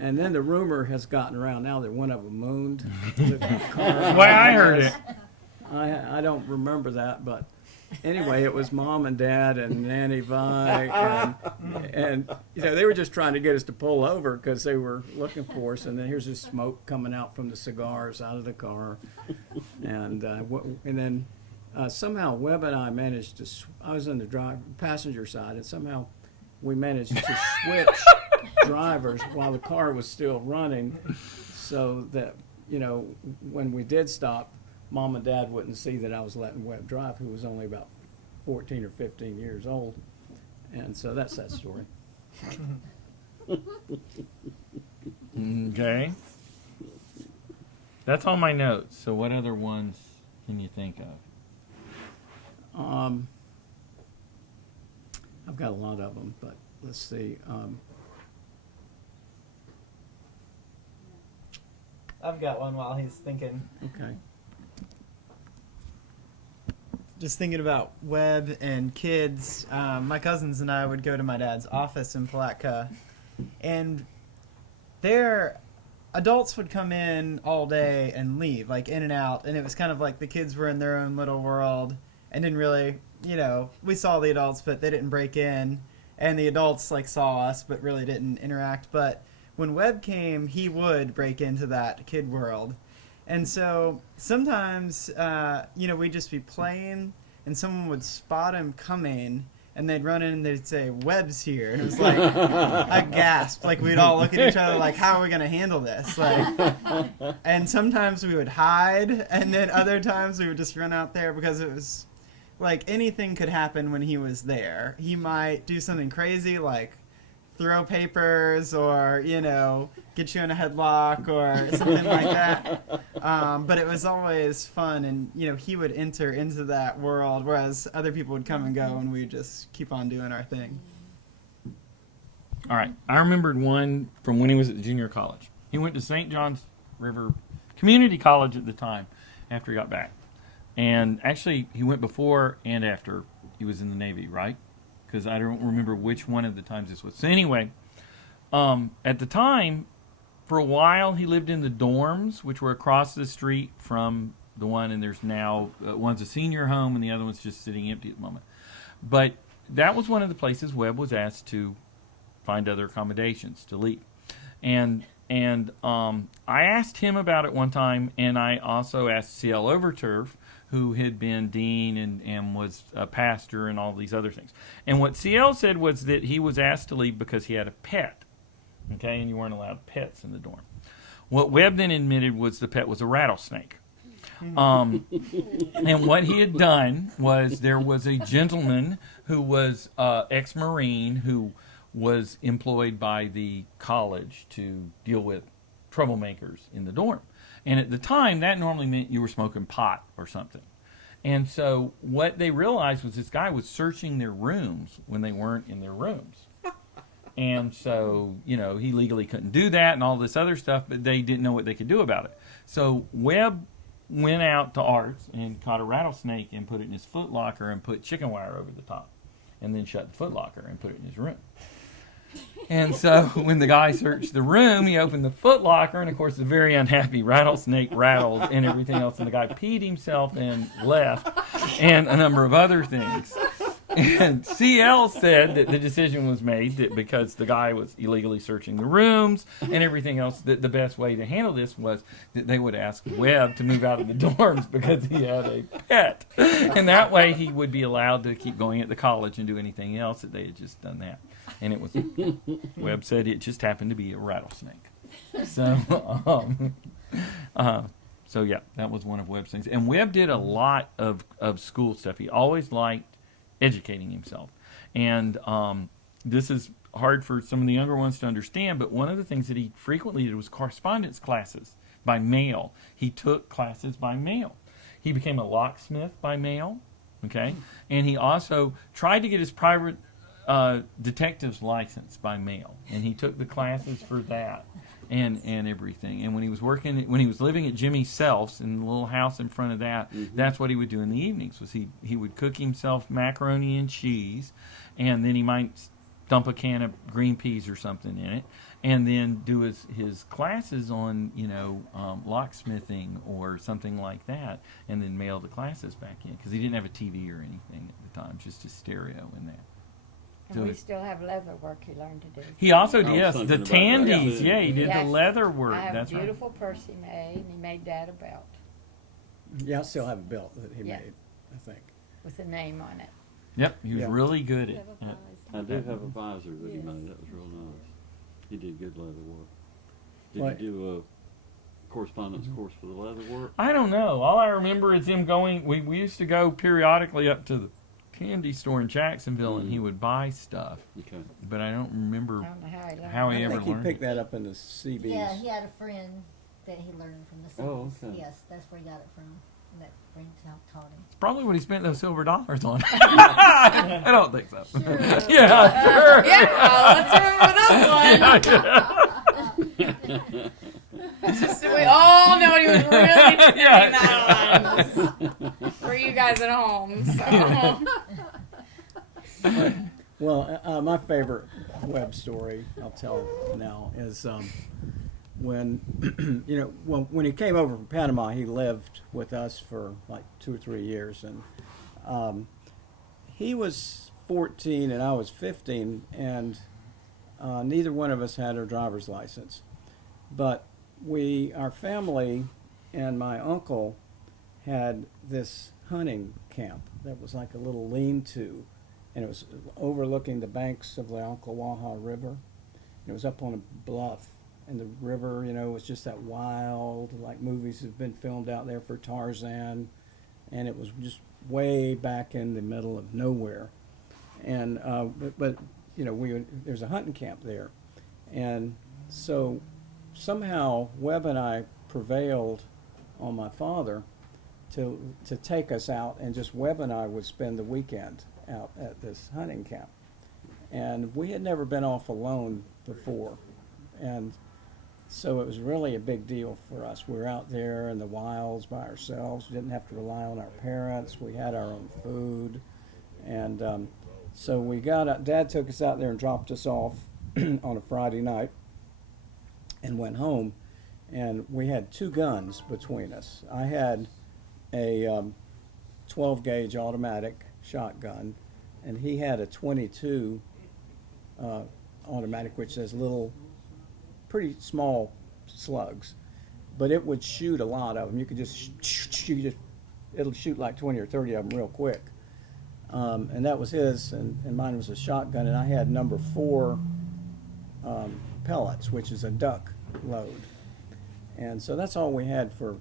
And then the rumor has gotten around now that one of them mooned the car. That's the way I heard it. I don't remember that, but anyway, it was Mom and Dad and Nanny Vi, and they were just trying to get us to pull over because they were looking for us. And then here's this smoke coming out from the cigars out of the car, and then somehow Webb and I managed to. I was on the passenger side, and somehow we managed to switch drivers while the car was still running, so that when we did stop, Mom and Dad wouldn't see that I was letting Webb drive, who was only about 14 or 15 years old. And so that's that story. Okay. That's all my notes. So what other ones can you think of? I've got a lot of them, but let's see. I've got one while he's thinking. Okay. Just thinking about Webb and Kids, my cousins and I would go to my dad's office in Palatka, and their adults would come in all day and leave, like in and out, and it was kind of like the kids were in their own little world and didn't really, we saw the adults, but they didn't break in, and the adults like saw us, but really didn't interact. But when Webb came, he would break into that kid world. And so sometimes, we'd just be playing, and someone would spot him coming, and they'd run in and they'd say, "Webb's here." And it was like a gasp. Like, we'd all look at each other like, how are we going to handle this? Like, and sometimes we would hide, and then other times we would just run out there because it was like anything could happen when he was there. He might do something crazy like throw papers or, get you in a headlock or something like that. But it was always fun, and, he would enter into that world, whereas other people would come and go, and we'd just keep on doing our thing. All right. I remembered one from when he was at the junior college. He went to St. John's River Community College at the time after he got back. And actually, he went before and after he was in the Navy, right? Because I don't remember which one of the times this was. So anyway, at the time, for a while, he lived in the dorms, which were across the street from the one, and there's now, one's a senior home, and the other one's just sitting empty at the moment. But that was one of the places Webb was asked to find other accommodations to leave. And I asked him about it one time, and I also asked C.L. Overturf, who had been dean and was a pastor and all these other things. And what C.L. said was that he was asked to leave because he had a pet, okay, and you weren't allowed pets in the dorm. What Webb then admitted was the pet was a rattlesnake. And what he had done was there was a gentleman who was ex-Marine who was employed by the college to deal with troublemakers in the dorm. And at the time, that normally meant you were smoking pot or something. And so what they realized was this guy was searching their rooms when they weren't in their rooms. And so, he legally couldn't do that and all this other stuff, but they didn't know what they could do about it. So Webb went out to Arts and caught a rattlesnake and put it in his footlocker and put chicken wire over the top. And then shut the footlocker and put it in his room. And so when the guy searched the room, he opened the footlocker, and of course the very unhappy rattlesnake rattled and everything else, and the guy peed himself and left, and a number of other things. And CL said that the decision was made that because the guy was illegally searching the rooms and everything else, that the best way to handle this was that they would ask Webb to move out of the dorms because he had a pet. And that way he would be allowed to keep going at the college and do anything else that they had just done that. And it was, Webb said it just happened to be a rattlesnake. So, So yeah, that was one of Webb's things. And Webb did a lot of school stuff. He always liked educating himself. And this is hard for some of the younger ones to understand, but one of the things that he frequently did was correspondence classes by mail. He took classes by mail. He became a locksmith by mail, okay? And he also tried to get his private detective's license by mail. And he took the classes for that. And everything. And when he was living at Jimmy Self's in the little house in front of that, that's what he would do in the evenings. Was he would cook himself macaroni and cheese, and then he might dump a can of green peas or something in it, and then do his classes on locksmithing or something like that, and then mail the classes back in because he didn't have a TV or anything at the time, just a stereo in that. And we still have leather work he learned to do. He also did, I was yes, thinking the about that, tandies. too. Yeah, he did Yes. the leather work. I have That's a right. beautiful purse he made, and he made Dad a belt Yeah, I still have a belt that he Yeah. made, I think. with a name on it. Yep, he was Yeah. really good at it. I do have a visor that he made. That was real nice. He did good leather work. Did What? you do a correspondence course for the leather work? I don't know. All I remember is him going. We used to go periodically up to the candy store in Jacksonville, and he would buy stuff. Okay. But I don't remember I don't know how he learned. how he I ever think he learned. picked that up in the CBs. Yeah, he had a friend that he learned from the Oh, cities. okay. Yes, that's where he got it from. And that friend taught him. It's probably what he spent those silver dollars on. I don't think so. Yeah, sure. Yeah, let's remember that one. Just so we all know what he was really spending that on. For you guys at home. So. Well, my favorite Webb story, I'll tell now, is when when he came over from Panama, he lived with us for like 2 or 3 years, and he was 14 and I was 15, and neither one of us had our driver's license, but our family and my uncle had this hunting camp that was like a little lean-to, and it was overlooking the banks of the Ocklawaha River. And it was up on a bluff, and the river, was just that wild, like movies have been filmed out there for Tarzan, and it was just way back in the middle of nowhere. And but there's a hunting camp there, and so somehow Webb and I prevailed on my father to take us out, and just Webb and I would spend the weekend out at this hunting camp. And we had never been off alone before, and so it was really a big deal for us. We were out there in the wilds by ourselves. We didn't have to rely on our parents. We had our own food, and so we got out. Dad took us out there and dropped us off on a Friday night and went home, and we had 2 guns between us. I had a 12 gauge automatic shotgun, and he had a 22 automatic, which has little, pretty small slugs, but it would shoot a lot of them. You could just it'll shoot like 20 or 30 of them real quick. And that was his, and mine was a shotgun, and I had number 4 pellets, which is a duck load. And so that's all we had for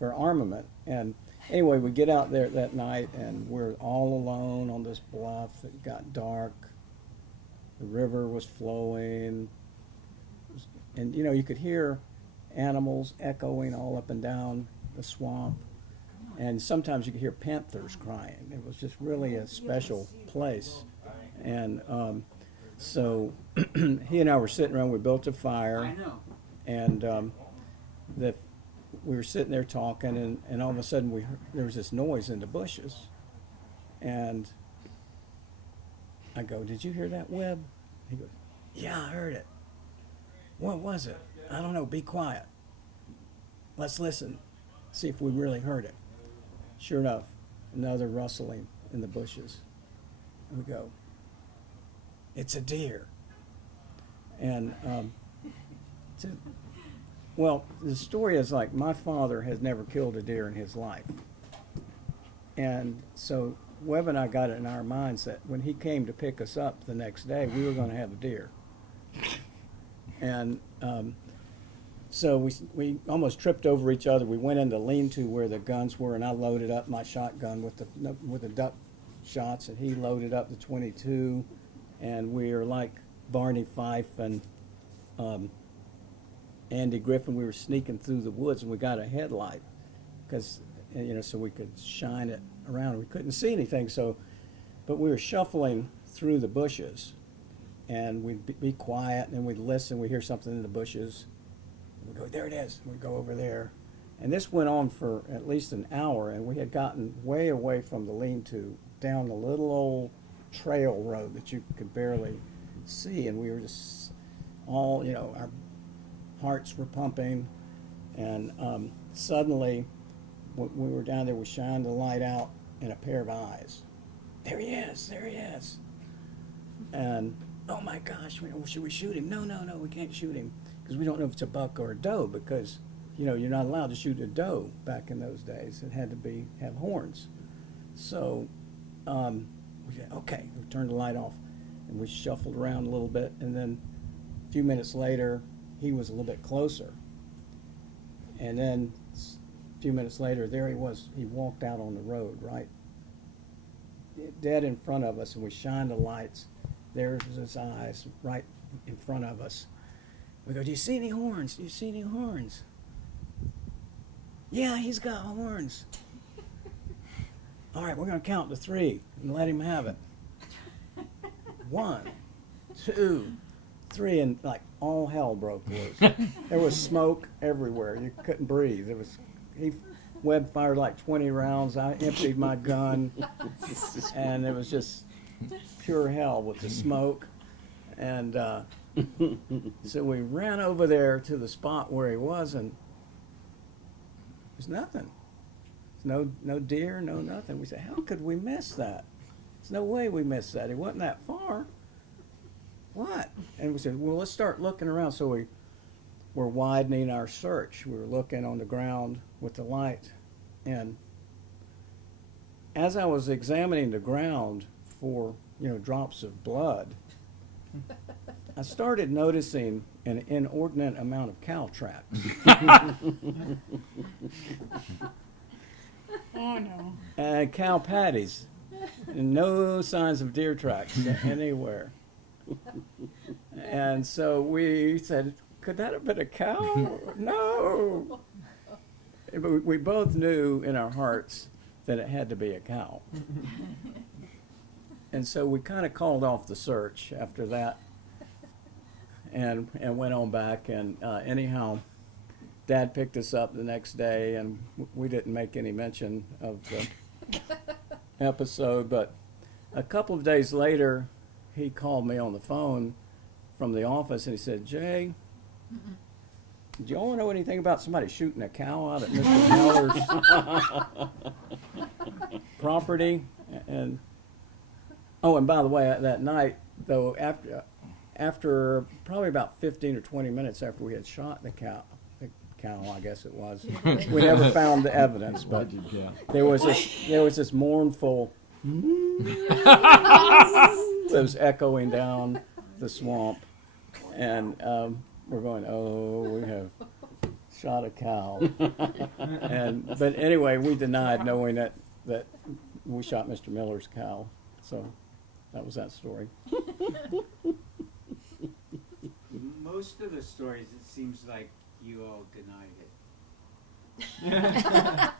armament. And anyway, we get out there that night, and we're all alone on this bluff. It got dark. The river was flowing, and you could hear animals echoing all up and down the swamp, and sometimes you could hear panthers crying. It was just really a special place. And so he and I were sitting around. We built a fire, and we were sitting there talking, and all of a sudden there was this noise in the bushes, and I go, "Did you hear that, Webb?" He goes, "Yeah, I heard it." "What was it?" "I don't know. Be quiet. Let's listen, see if we really heard it." Sure enough, another rustling in the bushes. We go, "It's a deer." And well, the story is like, my father has never killed a deer in his life, and so Webb and I got it in our minds that when he came to pick us up the next day, we were going to have a deer. And So we almost tripped over each other. We went in the lean-to where the guns were, and I loaded up my shotgun with the duck shots, and he loaded up the .22, and we were like Barney Fife and Andy Griffin. We were sneaking through the woods, and we got a headlight because so we could shine it around. We couldn't see anything, but we were shuffling through the bushes, and we'd be quiet, and then we'd listen. We'd hear something in the bushes. We'd go, there it is. We'd go over there. And this went on for at least an hour, and we had gotten way away from the lean-to down the little old trail road that you could barely see, and we were just all, our hearts were pumping, and suddenly when we were down there, we shined the light out in a pair of eyes. There he is, and oh my gosh, should we shoot him? No, we can't shoot him, because we don't know if it's a buck or a doe, because you're not allowed to shoot a doe back in those days. It had to have horns. So we said, okay, we turned the light off, and we shuffled around a little bit, and then a few minutes later, he was a little bit closer. And then a few minutes later, there he was. He walked out on the road, right dead in front of us, and we shined the lights. There's his eyes right in front of us. We go, do you see any horns? Do you see any horns? Yeah, he's got horns. All right, we're going to count to 3 and let him have it. 1, 2, 3, and like all hell broke loose. There was smoke everywhere. You couldn't breathe. Webb fired like 20 rounds. I emptied my gun, and it was just pure hell with the smoke. And so we ran over there to the spot where he was, and there's nothing. There's no deer, no nothing. We said, how could we miss that? There's no way we missed that. It wasn't that far. What? And we said, well, let's start looking around. So we were widening our search. We were looking on the ground with the light. And as I was examining the ground for, drops of blood, I started noticing an inordinate amount of cow tracks. Oh no. And cow patties. And no signs of deer tracks anywhere. And so we said, could that have been a cow? No. But we both knew in our hearts that it had to be a cow. And so we kind of called off the search after that and went on back. And anyhow, Dad picked us up the next day, and we didn't make any mention of the episode. But a couple of days later, he called me on the phone from the office, and he said, Jay, do y'all know anything about somebody shooting a cow out at Mr. Miller's property? And by the way, that night, though, after probably about 15 or 20 minutes after we had shot the cow, I guess it was, we never found the evidence, but there was this mournful that was echoing down the swamp, and we're going, oh, we have shot a cow. But anyway, we denied knowing that we shot Mr. Miller's cow. So that was that story. Most of the stories, it seems like you all denied it.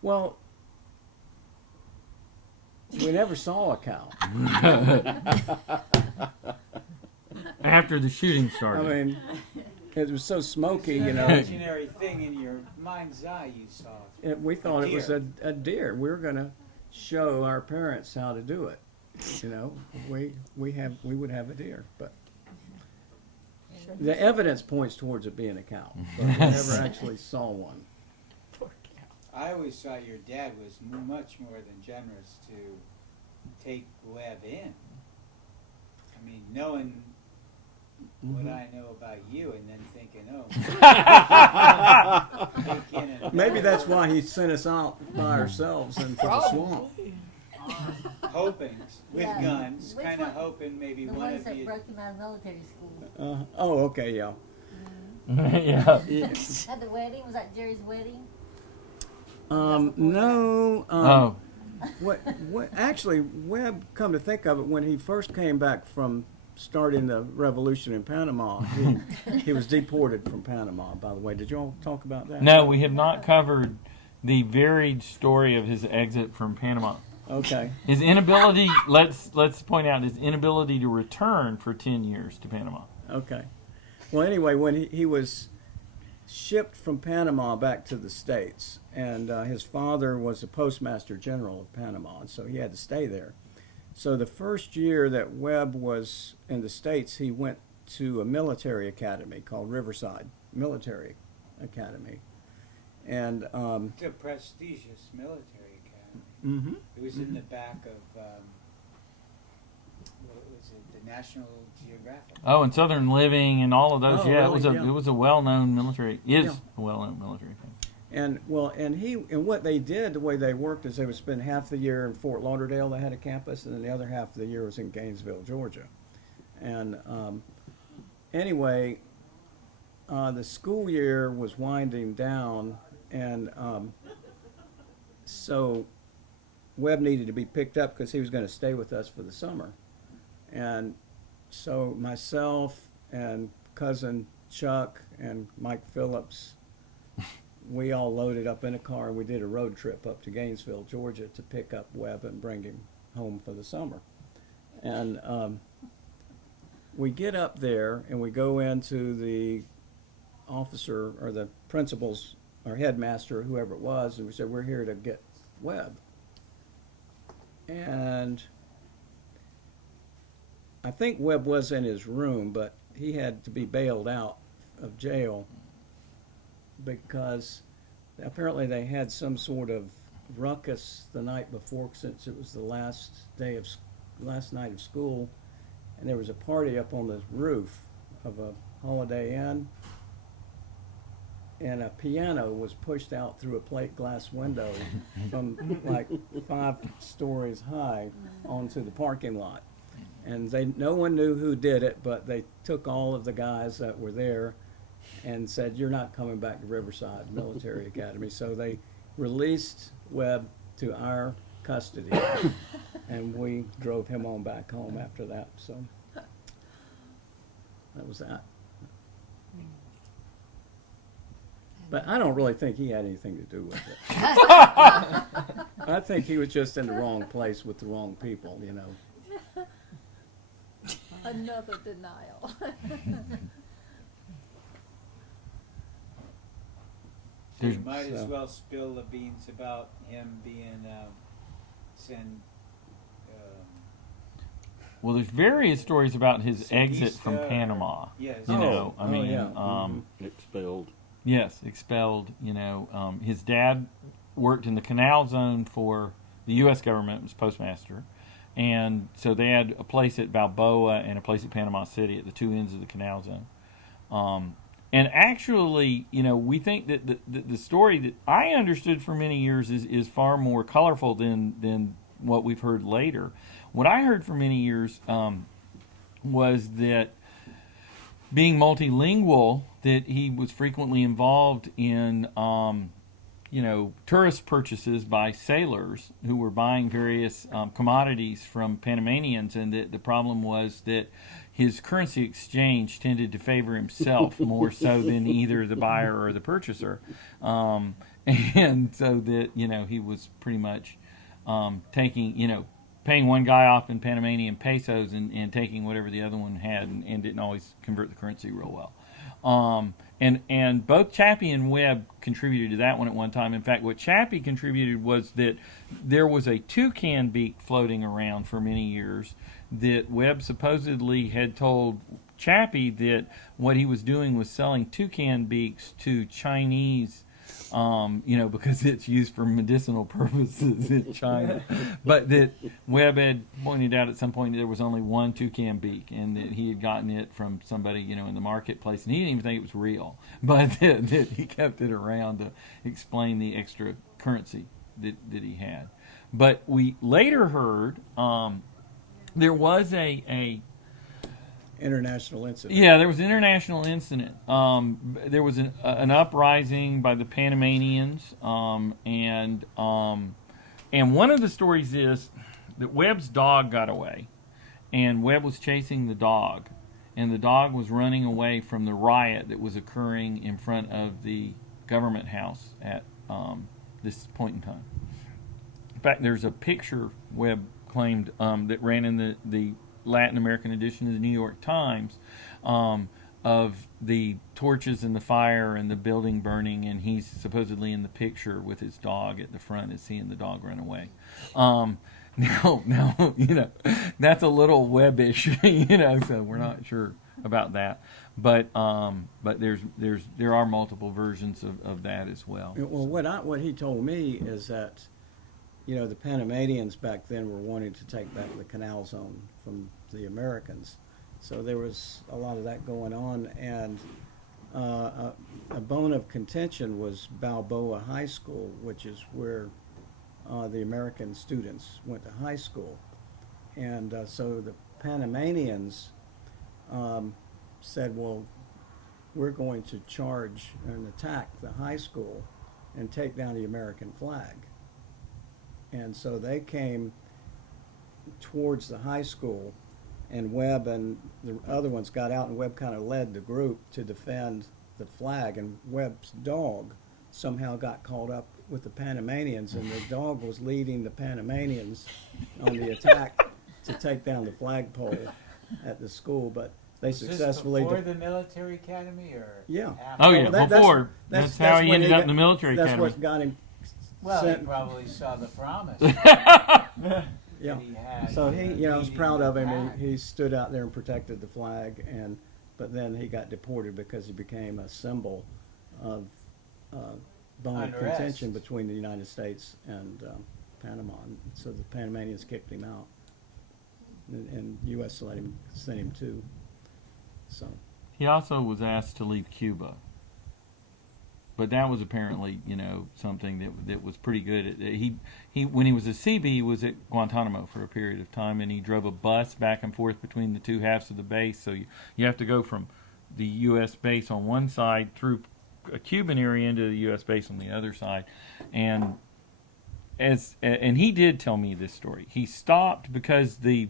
Well, we never saw a cow. After the shooting I started. mean, it was so smoky, It's an imaginary thing in your mind's eye you saw. We thought it was a deer. We were going to show our parents how to do it. We would have a deer, but the evidence points towards it being a cow, but we never actually saw one. I always thought your dad was much more than generous to take Webb in. I mean, knowing what I know about you and then thinking, Maybe that's why he sent us out by ourselves into the swamp. hoping with Yeah. guns, Which kind of one? hoping maybe The one ones of that you. broke him out of military school. Oh, okay, yeah. Yeah. At the wedding, was that Jerry's wedding? No. Oh. What? Actually, Webb, come to think of it, when he first came back from starting the revolution in Panama, he was deported from Panama. By the way, did you all talk about that? No, we have not covered the varied story of his exit from Panama. Okay. His inability, let's point out his inability to return for 10 years to Panama. Okay. Well, anyway, when he was shipped from Panama back to the States, and his father was the Postmaster General of Panama, and so he had to stay there. So the first year that Webb was in the States, he went to a military academy called Riverside Military Academy. And It's a prestigious military academy. mm-hmm. It was in the back of, what was it, the National Geographic. Oh, and Southern Living and all of those. Oh, Yeah, really? it was a well-known military. Is Yeah. a well-known military thing. And what they did, the way they worked is they would spend half the year in Fort Lauderdale, they had a campus, and then the other half of the year was in Gainesville, Georgia. And anyway, the school year was winding down, and so Webb needed to be picked up because he was going to stay with us for the summer. And so myself and cousin Chuck and Mike Phillips, we all loaded up in a car and we did a road trip up to Gainesville, Georgia to pick up Webb and bring him home for the summer. And we get up there and we go into the officer or the principal's or headmaster, whoever it was, and we said, we're here to get Webb. And I think Webb was in his room, but he had to be bailed out of jail because apparently they had some sort of ruckus the night before, since it was the last night of school, and there was a party up on the roof of a Holiday Inn, and a piano was pushed out through a plate glass window from like 5 stories high onto the parking lot. And no one knew who did it, but they took all of the guys that were there and said, you're not coming back to Riverside Military Academy. So they released Webb to our custody, and we drove him on back home after that. So that was that. But I don't really think he had anything to do with it. I think he was just in the wrong place with the wrong people, you know. Another denial. You might as well spill the beans about him being Well, there's various stories about his exit from Panama. Yes. You know, I mean, yeah. Expelled. Yes, expelled. You know, his dad worked in the canal zone for the U.S. government, was postmaster, and so they had a place at Balboa and a place at Panama City at the two ends of the canal zone. And actually, you know, we think that the story that I understood for many years is far more colorful than what we've heard later. What I heard for many years was that being multilingual, that he was frequently involved in, you know, tourist purchases by sailors who were buying various commodities from Panamanians, and that the problem was that his currency exchange tended to favor himself more so than either the buyer or the purchaser, and so that, you know, he was pretty much taking, you know, paying one guy off in Panamanian pesos and taking whatever the other one had, and didn't always convert the currency real well. And both Chappie and Webb contributed to that one at one time. In fact, what Chappie contributed was that there was a toucan beak floating around for many years that Webb supposedly had told Chappie that what he was doing was selling toucan beaks to Chinese, you know, because it's used for medicinal purposes in China. But that Webb had pointed out at some point that there was only one toucan beak, and that he had gotten it from somebody, you know, in the marketplace, and he didn't even think it was real, but that he kept it around to explain the extra currency that he had. But we later heard there was a international incident. Yeah, there was an international incident. There was an uprising by the Panamanians, and one of the stories is that Webb's dog got away, and Webb was chasing the dog, and the dog was running away from the riot that was occurring in front of the government house at this point in time. In fact, there's a picture Webb claimed that ran in the Latin American edition of the New York Times of the torches and the fire and the building burning, and he's supposedly in the picture with his dog at the front and seeing the dog run away. Now, that's a little Webbish, so we're not sure about that. But there are multiple versions of that as well. Well, what he told me is that, the Panamanians back then were wanting to take back the canal zone from the Americans. So there was a lot of that going on, and a bone of contention was Balboa High School, which is where the American students went to high school. And so the Panamanians said, well, we're going to charge and attack the high school and take down the American flag. And so they came towards the high school, and Webb and the other ones got out, and Webb kind of led the group to defend the flag, and Webb's dog somehow got caught up with the Panamanians, and the dog was leading the Panamanians on the attack to take down the flagpole at the school, but they successfully... Before the military academy, or Yeah. after? Oh, yeah, Well, before. That's how he when ended up in the military That's academy. what got him Well, he sent. probably saw the promise. Yeah. that he had, So he, I was leading proud of the him. pack. He stood out there and protected the flag, but then he got deported because he became a symbol of bone of Unrest. contention between the United States and Panama. And so the Panamanians kicked him out, and U.S. sent him too. So He also was asked to leave Cuba. But that was apparently, something that was pretty good. He when he was a CB, he was at Guantanamo for a period of time, and he drove a bus back and forth between the two halves of the base. So you have to go from the U.S. base on one side through a Cuban area into the U.S. base on the other side, and he did tell me this story. He stopped because the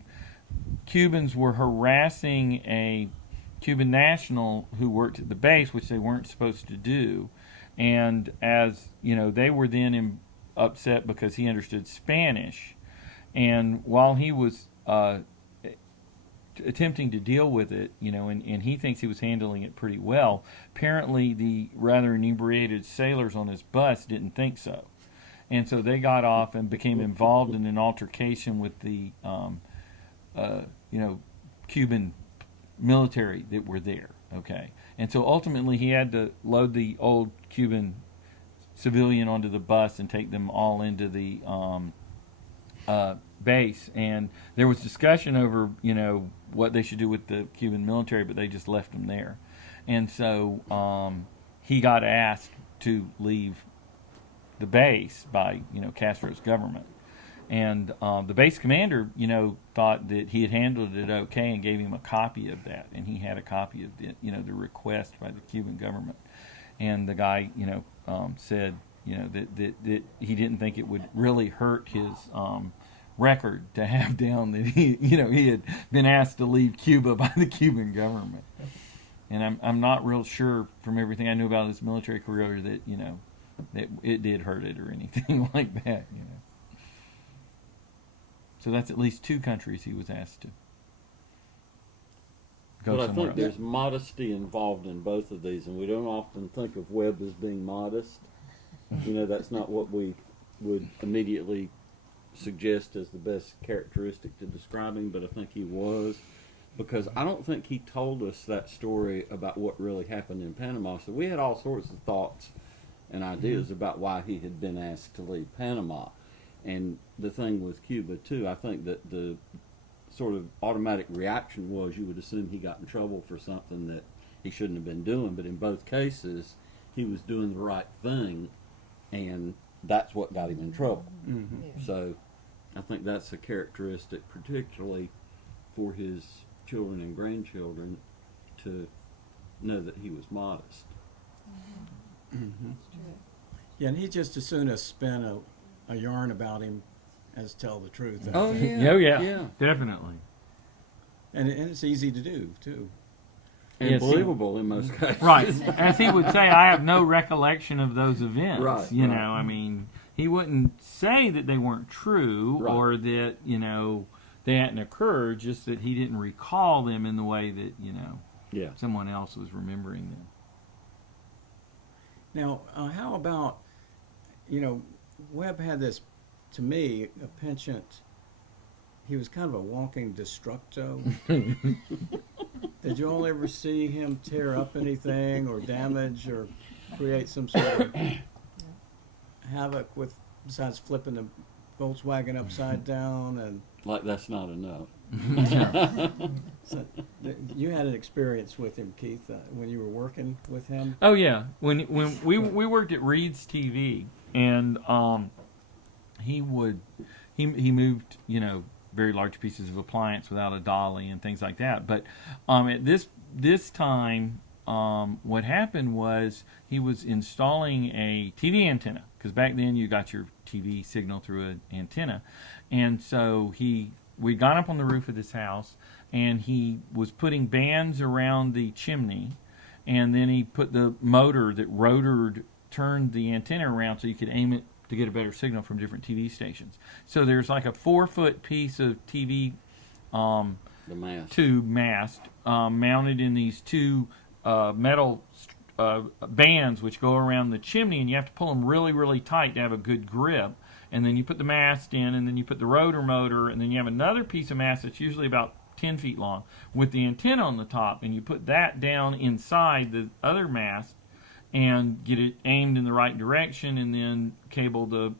Cubans were harassing a Cuban national who worked at the base, which they weren't supposed to do. And as they were then upset because he understood Spanish, and while he was attempting to deal with it, and he thinks he was handling it pretty well, apparently the rather inebriated sailors on his bus didn't think so, and so they got off and became involved in an altercation with the Cuban military that were there. Okay. And so ultimately he had to load the old Cuban civilian onto the bus and take them all into the base. And there was discussion over, what they should do with the Cuban military, but they just left them there. And so he got asked to leave the base by, Castro's government. And the base commander, thought that he had handled it okay and gave him a copy of that. And he had a copy of the request by the Cuban government. And the guy, said, that he didn't think it would really hurt his record to have down that he had been asked to leave Cuba by the Cuban government. And I'm not real sure from everything I knew about his military career that, that it did hurt it or anything like that, So that's at least 2 countries he was asked to go But I somewhere think else. there's modesty involved in both of these, and we don't often think of Webb as being modest. That's not what we would immediately suggest as the best characteristic to describe him, but I think he was, because I don't think he told us that story about what really happened in Panama. So we had all sorts of thoughts and ideas about why he had been asked to leave Panama. And the thing with Cuba, too, I think that the sort of automatic reaction was you would assume he got in trouble for something that he shouldn't have been doing. But in both cases, he was doing the right thing, and that's what got him in trouble. Mm-hmm. So I think that's a characteristic, particularly for his children and grandchildren to know that he was modest. Mm-hmm. Yeah, and he just as soon as spin a yarn about him as tell the truth. Oh yeah, definitely. And it's easy to do too. And Yes, believable in most cases. Right. As he would say, I have no recollection of those events. Right, You right. know, I mean, he wouldn't say that they weren't true Right. or that, you know, they hadn't occurred, just that he didn't recall them in the way that, you know, Yeah. someone else was remembering them. Now, how about, you know, Webb had this, to me, a penchant. He was kind of a walking destructo. Did you all ever see him tear up anything or damage or create some sort of havoc with, besides flipping the Volkswagen upside down? And Like that's not enough. so, you had an experience with him, Keith, when you were working with him. Oh yeah, when we worked at Reed's TV, and he moved, you know, very large pieces of appliance without a dolly and things like that. But at this time, what happened was he was installing a TV antenna, because back then you got your TV signal through an antenna, and so we'd gone up on the roof of this house, and he was putting bands around the chimney, and then he put the motor that rotored, turned the antenna around so you could aim it to get a better signal from different TV stations. So there's like a 4-foot piece of TV The mast. tube mast mounted in these two metal bands which go around the chimney, and you have to pull them really, really tight to have a good grip. And then you put the mast in, and then you put the rotor motor, and then you have another piece of mast that's usually about 10 feet long with the antenna on the top, and you put that down inside the other mast and get it aimed in the right direction, and then cable the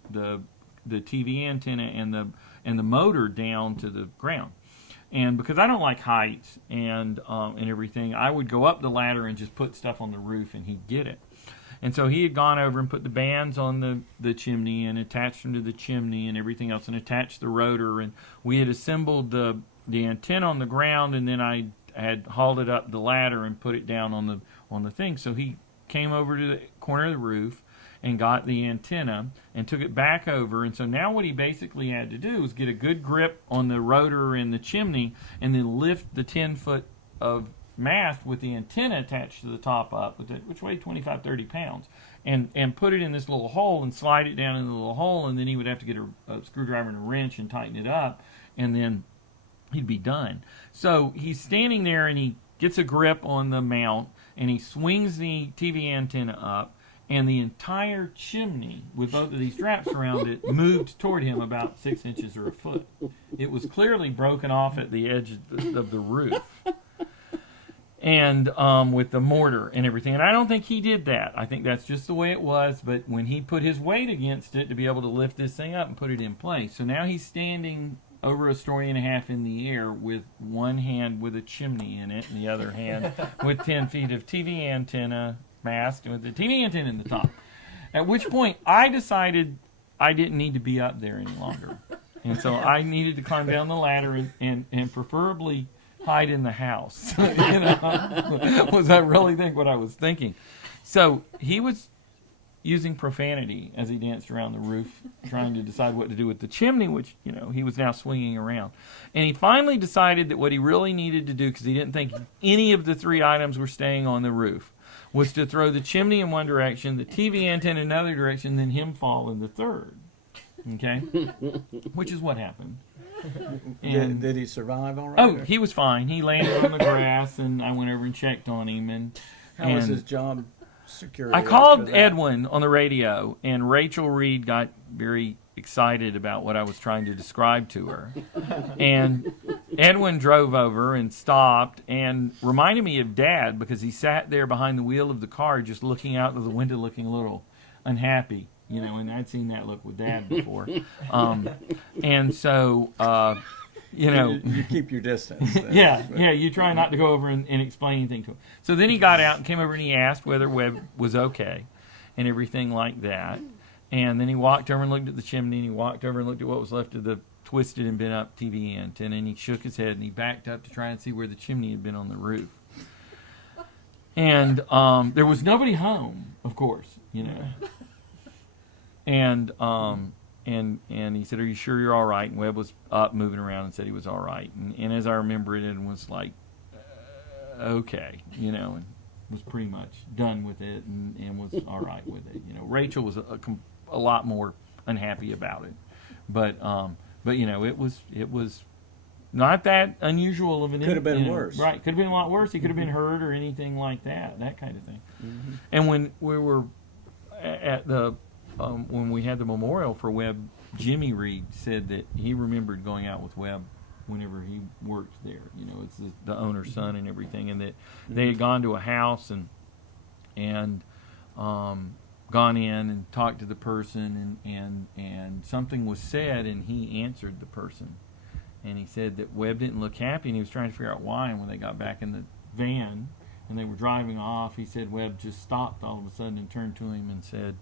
TV antenna and the motor down to the ground. And because I don't like heights and everything, I would go up the ladder and just put stuff on the roof, and he'd get it. And so he had gone over and put the bands on the chimney and attached them to the chimney and everything else, and attached the rotor. And we had assembled the antenna on the ground, and then I had hauled it up the ladder and put it down on the thing. So he came over to the corner of the roof and got the antenna and took it back over. And so now what he basically had to do was get a good grip on the rotor in the chimney, and then lift the 10-foot of mast with the antenna attached to the top up, which weighed 25, 30 pounds, and put it in this little hole and slide it down in the little hole, and then he would have to get a screwdriver and a wrench and tighten it up, and then he'd be done. So he's standing there, and he gets a grip on the mount, and he swings the TV antenna up, and the entire chimney with both of these straps around it moved toward him about 6 inches or a foot. It was clearly broken off at the edge of the roof. And with the mortar and everything. And I don't think he did that. I think that's just the way it was. But when he put his weight against it to be able to lift this thing up and put it in place. So now he's standing over a story and a half in the air with one hand with a chimney in it and the other hand with 10 feet of TV antenna mast with the TV antenna in the top. At which point I decided I didn't need to be up there any longer. And so I needed to climb down the ladder and preferably hide in the house. You know, was I really think what I was thinking. So he was using profanity as he danced around the roof, trying to decide what to do with the chimney, which, you know, he was now swinging around. And he finally decided that what he really needed to do, because he didn't think any of the three items were staying on the roof, was to throw the chimney in one direction, the TV antenna in another direction, then him fall in the third. Okay? Which is what happened. And Did he survive all right? oh, he was fine. He landed on the grass, and I went over and checked on him. And How was his job security? I called after that? Edwin on the radio, and Rachel Reed got very excited about what I was trying to describe to her. And Edwin drove over and stopped and reminded me of Dad, because he sat there behind the wheel of the car just looking out of the window looking a little unhappy. You know, and I'd seen that look with Dad before. And so, you know. You keep your distance. Yeah, you try not to go over and explain anything to him. So then he got out and came over and he asked whether Webb was okay and everything like that. And then he walked over and looked at the chimney, and he walked over and looked at what was left of the twisted and bent up TV end, and then he shook his head and he backed up to try and see where the chimney had been on the roof. And there was nobody home, of course, you know. And he said, "Are you sure you're all right?" And Webb was up, moving around, and said he was all right. And as I remember it, and was like, okay, you know, and was pretty much done with it, and was all right with it. You know, Rachel was a lot more unhappy about it, but you know, it was not that unusual of an. Could have been you know, worse. right? Could have been a lot worse. He could have been hurt or anything like that kind of thing. Mm-hmm. And when we were at the when we had the memorial for Webb, Jimmy Reed said that he remembered going out with Webb whenever he worked there. You know, it's the owner's son and everything, and that they had gone to a house and gone in and talked to the person, and something was said, and he answered the person. And he said that Webb didn't look happy, and he was trying to figure out why. And when they got back in the van and they were driving off, he said Webb just stopped all of a sudden and turned to him and said,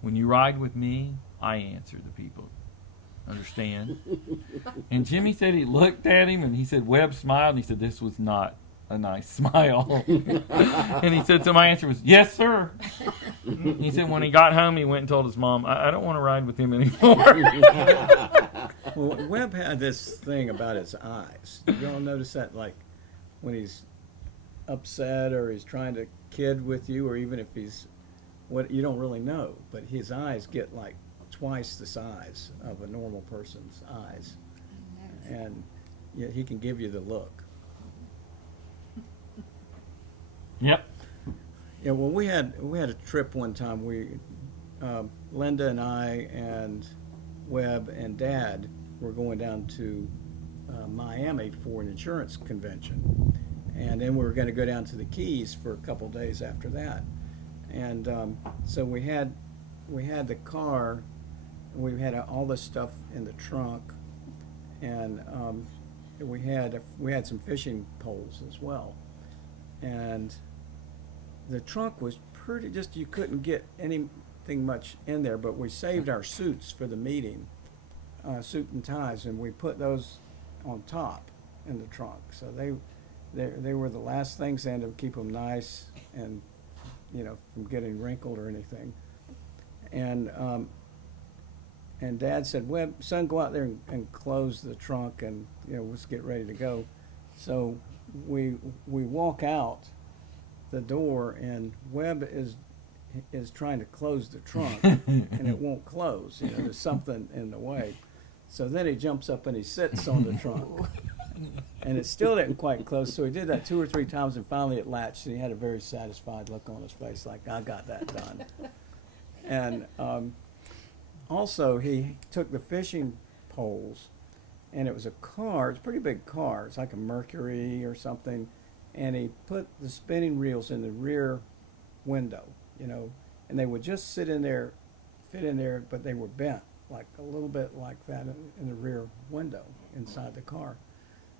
"When you ride with me, I answer the people. Understand?" And Jimmy said he looked at him, and he said Webb smiled, and he said this was not a nice smile. And he said, so my answer was, "Yes, sir." He said when he got home, he went and told his mom, I don't want to ride with him anymore. Well, Webb had this thing about his eyes. Did you all notice that, like, when he's upset or he's trying to kid with you, or even if he's, what you don't really know, but his eyes get like twice the size of a normal person's eyes, and yet he can give you the look. Yep. Yeah, well, we had a trip one time. Linda and I and Webb and Dad were going down to Miami for an insurance convention, and then we were going to go down to the Keys for a couple days after that. And so we had the car, and we had all this stuff in the trunk, and we had some fishing poles as well, and the trunk was pretty, just you couldn't get anything much in there, but we saved our suits for the meeting, suit and ties, and we put those on top in the trunk. So they were the last things in to keep them nice and, you know, from getting wrinkled or anything. And Dad said, "Webb, son, go out there and close the trunk, and, you know, let's get ready to go." So we walk out the door, and Webb is trying to close the trunk, and it won't close. You know, there's something in the way. So then he jumps up and he sits on the trunk, and it still didn't quite close. So he did that 2 or 3 times, and finally it latched, and he had a very satisfied look on his face, like, I got that done. And also he took the fishing poles, and it was a car. It's a pretty big car. It's like a Mercury or something. And he put the spinning reels in the rear window, you know, and they would just fit in there, but they were bent, like a little bit like that in the rear window inside the car.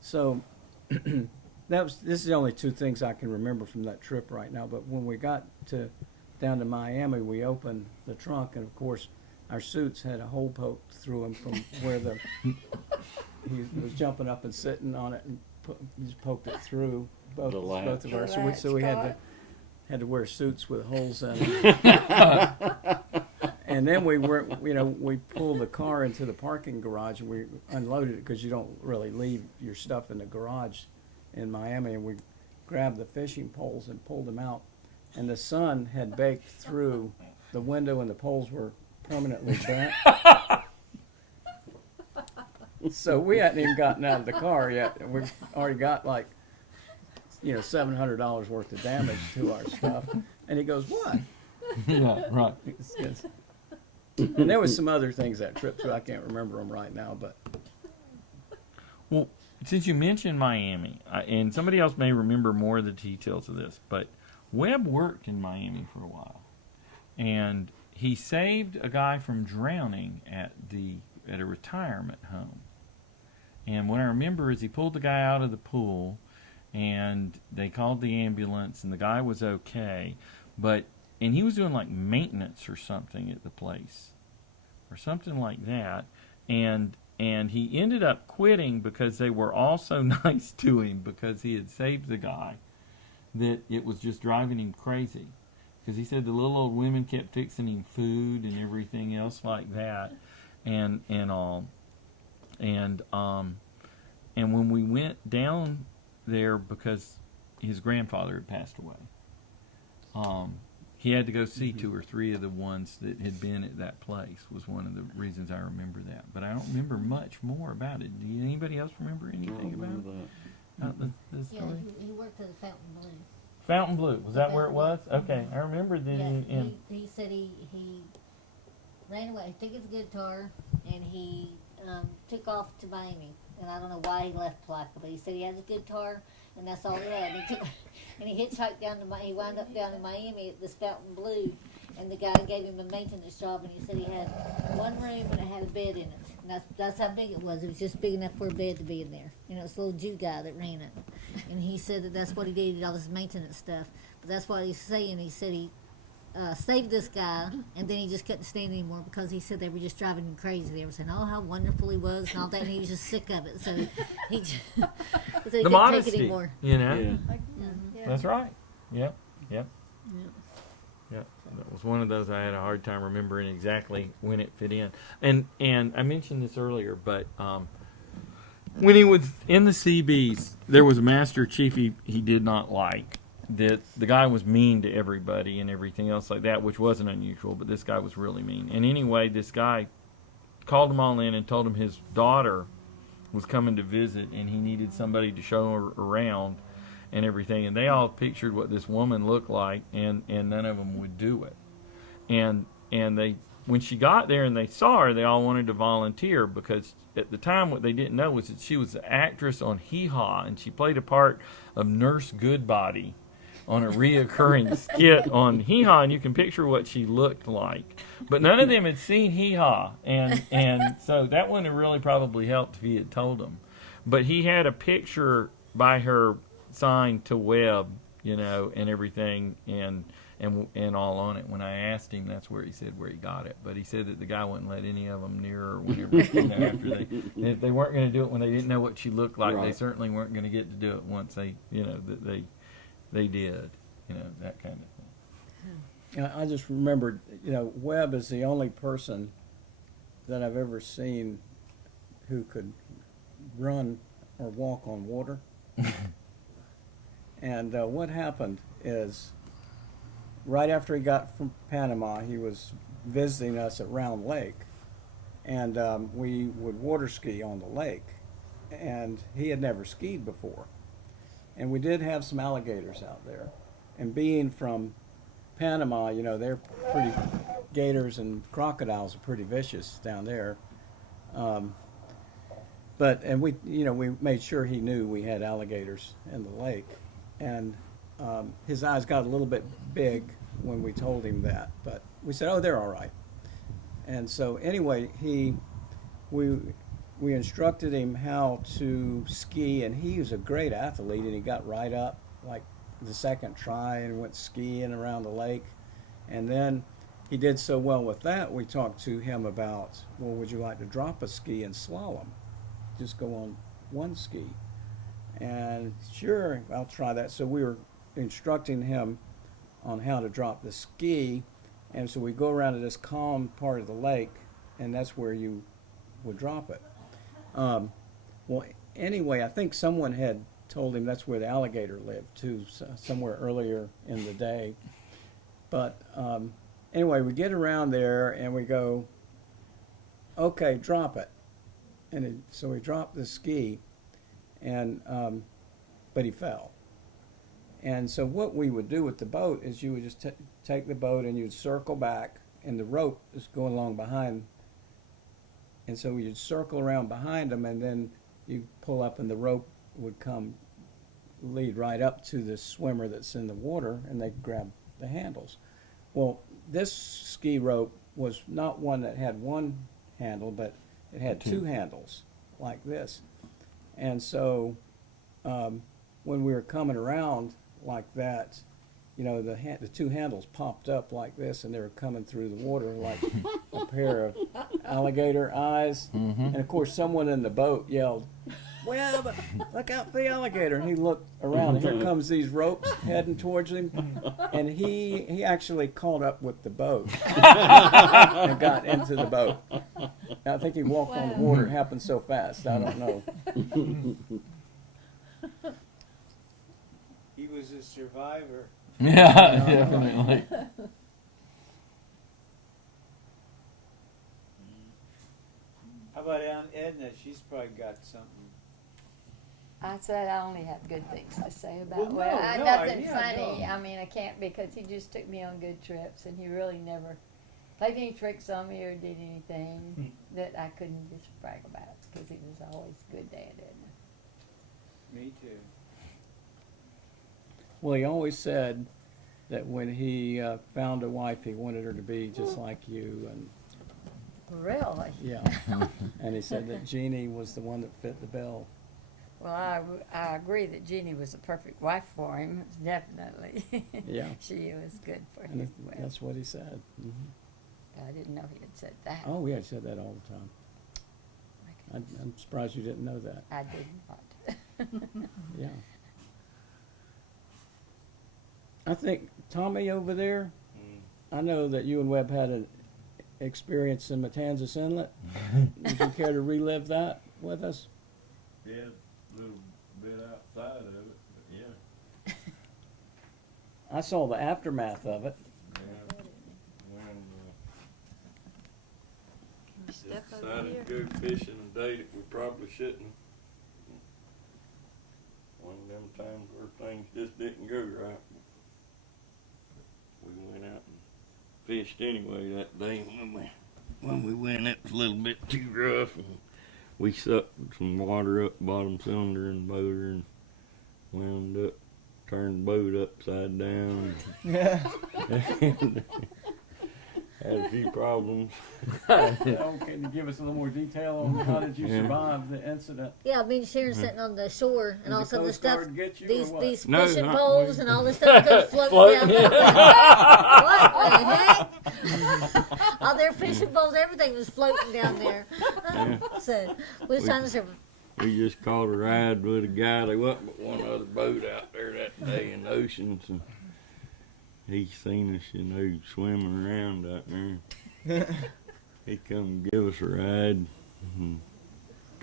So this is the only 2 things I can remember from that trip right now. But when we got down to Miami, we opened the trunk, and of course our suits had a hole poked through them from where he was jumping up and sitting on it, and just poked it through both of ours. So we had to wear suits with holes in them. And then we pulled the car into the parking garage, and we unloaded it, because you don't really leave your stuff in the garage in Miami. And we grabbed the fishing poles and pulled them out, and the sun had baked through the window, and the poles were permanently bent. So we hadn't even gotten out of the car yet, and we've already got like, you know, $700 worth of damage to our stuff. And he goes, "What?" Yeah, right. And there was some other things that trip too. I can't remember them right now, but. Well, since you mentioned Miami, and somebody else may remember more of the details of this, but Webb worked in Miami for a while, and he saved a guy from drowning at a retirement home. And what I remember is he pulled the guy out of the pool, and they called the ambulance, and the guy was okay, and he was doing like maintenance or something at the place, or something like that, and and he ended up quitting because they were all so nice to him because he had saved the guy that it was just driving him crazy. Because he said the little old women kept fixing him food and everything else like that, and all, and when we went down there because his grandfather had passed away, he had to go see 2 or 3 of the ones that had been at that place. Was one of the reasons I remember that, but I don't remember much more about it. Do anybody else remember anything about the Yeah, story? he worked at the Fountain Blue. Fountain Blue, was that where it was? Okay, I remember that. Yeah, he said he ran away, took his guitar, and he took off to Miami. And I don't know why he left Palaca, but he said he had his guitar, and that's all he had. And he hitchhiked down to he wound up down in Miami at this Fountain Blue, and the guy gave him a maintenance job, and he said he had one room and it had a bed in it. And that's how big it was. It was just big enough for a bed to be in there. You know, it's a little Jew guy that ran it. And he said that that's what he did. He did all this maintenance stuff. But that's what he's saying. He said he saved this guy, and then he just couldn't stand anymore because he said they were just driving him crazy. They were saying, oh, how wonderful he was and all that, and he was just sick of it. So he just he said he The couldn't take it modesty, anymore. you know. Yeah. That's right. Yep. That was one of those I had a hard time remembering exactly when it fit in. And I mentioned this earlier, but when he was in the CBs, there was a master chief he did not like. That the guy was mean to everybody and everything else like that, which wasn't unusual, but this guy was really mean. And anyway, this guy called them all in and told them his daughter was coming to visit and he needed somebody to show her around and everything. And they all pictured what this woman looked like, and none of them would do it. And they, when she got there and they saw her, they all wanted to volunteer because at the time what they didn't know was that she was the actress on Hee Haw, and she played a part of Nurse Goodbody on a reoccurring skit on Hee Haw, and you can picture what she looked like. But none of them had seen Hee Haw, and so that wouldn't have really probably helped if he had told them. But he had a picture by her signed to Webb, you know, and everything, and all on it. When I asked him, that's where he said where he got it. But he said that the guy wouldn't let any of them near her whenever, you know, after if they weren't going to do it when they didn't know what she looked like, they certainly weren't going to get to do it once they, you know, that they did, you know, that kind of thing. I just remembered, you know, Webb is the only person that I've ever seen who could run or walk on water. And what happened is, right after he got from Panama, he was visiting us at Round Lake, and we would water ski on the lake, and he had never skied before. And we did have some alligators out there, and being from Panama, you know, they're pretty, gators and crocodiles are pretty vicious down there. And we, you know, we made sure he knew we had alligators in the lake, and his eyes got a little bit big when we told him that, but we said, oh, they're all right. And so anyway, we instructed him how to ski, and he was a great athlete, and he got right up like the second try and went skiing around the lake. And then he did so well with that, we talked to him about, well, would you like to drop a ski and slalom? Just go on one ski. And sure, I'll try that. So we were instructing him on how to drop the ski, and so we go around to this calm part of the lake, and that's where you would drop it. Well, anyway, I think someone had told him that's where the alligator lived too, somewhere earlier in the day. But anyway, we get around there and we go, okay, drop it. And so he dropped the ski, and but he fell. And so what we would do with the boat is you would just take the boat and you'd circle back, and the rope is going along behind. And so you'd circle around behind them, and then you pull up, and the rope would come lead right up to the swimmer that's in the water, and they'd grab the handles. Well, this ski rope was not one that had one handle, but it had two handles like this. And so when we were coming around like that, you know, the two handles popped up like this, and they were coming through the water like a pair of alligator eyes. And of course, someone in the boat yelled, "Webb, look out for the alligator!" And he looked around, and here comes these ropes heading towards him. And he actually caught up with the boat and got into the boat. I think he walked on the water. It happened so fast. I don't know. He was a survivor. Yeah, definitely. How about Aunt Edna? She's probably got something. I said I only have good things to say about Well, Webb. no, Nothing yeah, funny. no. I mean, I can't because he just took me on good trips, and he really never played any tricks on me or did anything that I couldn't just brag about because he was always a good dad, Edna. Me too. Well, he always said that when he found a wife, he wanted her to be just like you. And Really? yeah. And he said that Jeannie was the one that fit the bill. Well, I agree that Jeannie was a perfect wife for him, definitely. Yeah. She was good for And him. Well, that's what he said. I didn't know he had said that. Oh, we had said that all the time. My goodness. I'm surprised you didn't know that. I did not. Yeah. I think, Tommy, over there, I know that you and Webb had an experience in Matanzas Inlet. Would you care to relive that with us? Yeah, a little bit outside of it, but yeah. I saw the aftermath of it. Yeah. When Step over decided here. to go fishing a day that we probably shouldn't. One of them times where things just didn't go right. We went out and fished anyway that day. When we went, it was a little bit too rough, and we sucked some water up bottom cylinder and motor and wound up, turned the boat upside down. And had a few problems. Can you give us a little more detail on how did you survive the incident? Yeah, me and Sharon sitting on the shore, and all of a sudden the stuff, Get you these or what? these No, fishing not poles we. and all this stuff goes floating down. What the heck? All their fishing poles, everything was floating down there. Yeah. So we was trying to survive. We just caught a ride with a guy. There wasn't but one other boat out there that day in the oceans, and he seen us, swimming around out there. He come give us a ride and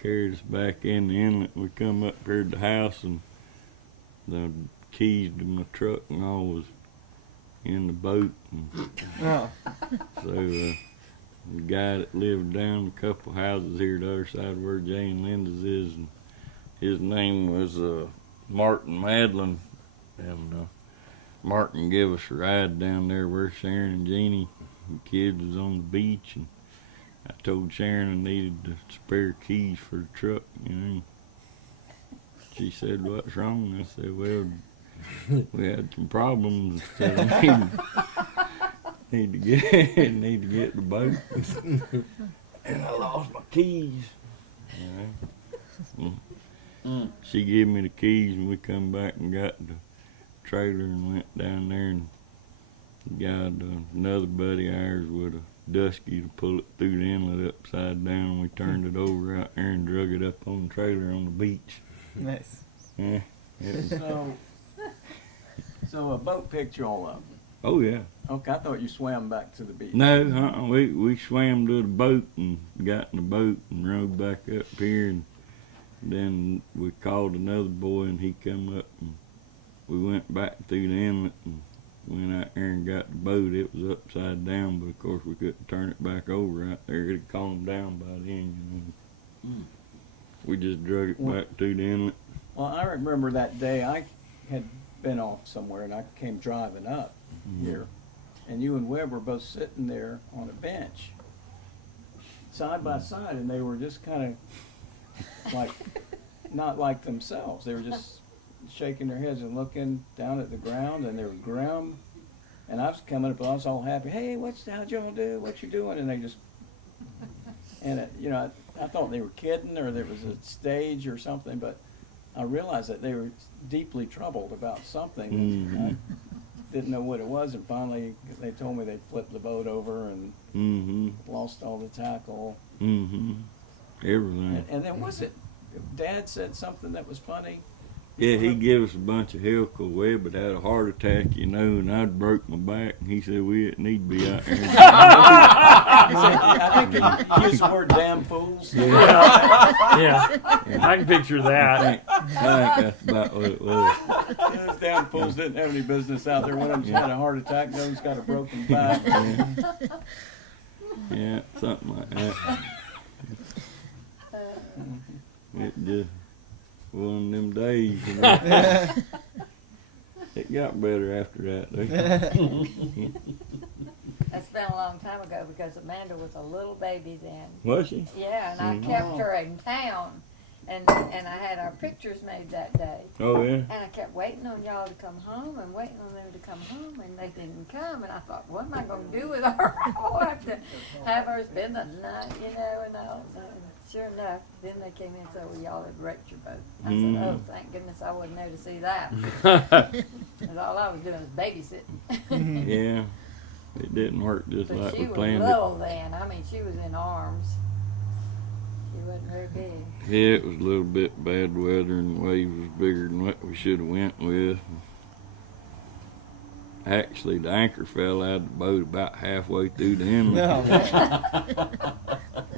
carried us back in the inlet. We come up here to the house, and the keys to my truck and all was in the boat. And Oh. so the guy that lived down a couple houses here to the other side where Jay and Linda's is, and his name was Martin Madlin, and Martin gave us a ride down there where Sharon and Jeannie and kids was on the beach, and I told Sharon I needed the spare keys for the truck, She said, "What's wrong?" I said, "Well, we had some problems, so need to get the boat, and I lost my keys." She gave me the keys, and we come back and got the trailer and went down there and got another buddy of ours with a dusky to pull it through the inlet upside down. We turned it over out there and drug it up on the trailer on the beach. Nice. Yeah, it was, So a boat picked you all up. oh yeah. Okay, I thought you swam back to the beach. No, we swam to the boat and got in the boat and rode back up here, and then we called another boy and he come up, and we went back through the inlet and went out there and got the boat. It was upside down, but of course we couldn't turn it back over out there. It had calmed down by then, We just drug it back to the inlet. Well, I remember that day I had been off somewhere and I came driving up here, and you and Webb were both sitting there on a bench, side by side, and they were just kind of like, not like themselves. They were just shaking their heads and looking down at the ground, and they were grim. And I was coming up, and I was all happy. "Hey, how'd y'all do? What you doing?" And they just, and I thought they were kidding or there was a stage or something, but I realized that they were deeply troubled about something. didn't know what it was, and finally they told me they flipped the boat over and lost all the tackle. Everything. And then was it, Dad said something that was funny? Yeah, he gave us a bunch of hell 'cause Webb had had a heart attack, you know, and I'd broke my back, and he said we didn't need to be out there. He said, I think he used the word damn fools. Yeah, I can picture that. I think that's about what it was. Those damn fools didn't have any business out there. One of them's had a heart attack, the other's got a broken back. Yeah, something like that. It just one of them days, you know. It got better after that, though. That's been a long time ago because Amanda was a little baby then. Was she? Yeah, and I kept her in town, and I had our pictures made that day. Oh, yeah? And I kept waiting on y'all to come home and waiting on them to come home, and they didn't come. And I thought, what am I going to do with her? I'll have to have her spend the night, you know, and all. And sure enough, then they came in and said, well, y'all had wrecked your boat. I said, oh, thank goodness I wasn't there to see that. Because all I was doing was babysitting. Yeah. It didn't work just But like she we was planned it. little then. I mean, she was in arms. She wasn't very big. Yeah, it was a little bit bad weather, and the wave was bigger than what we should have went with. Actually, the anchor fell out of the boat about halfway through the inlet.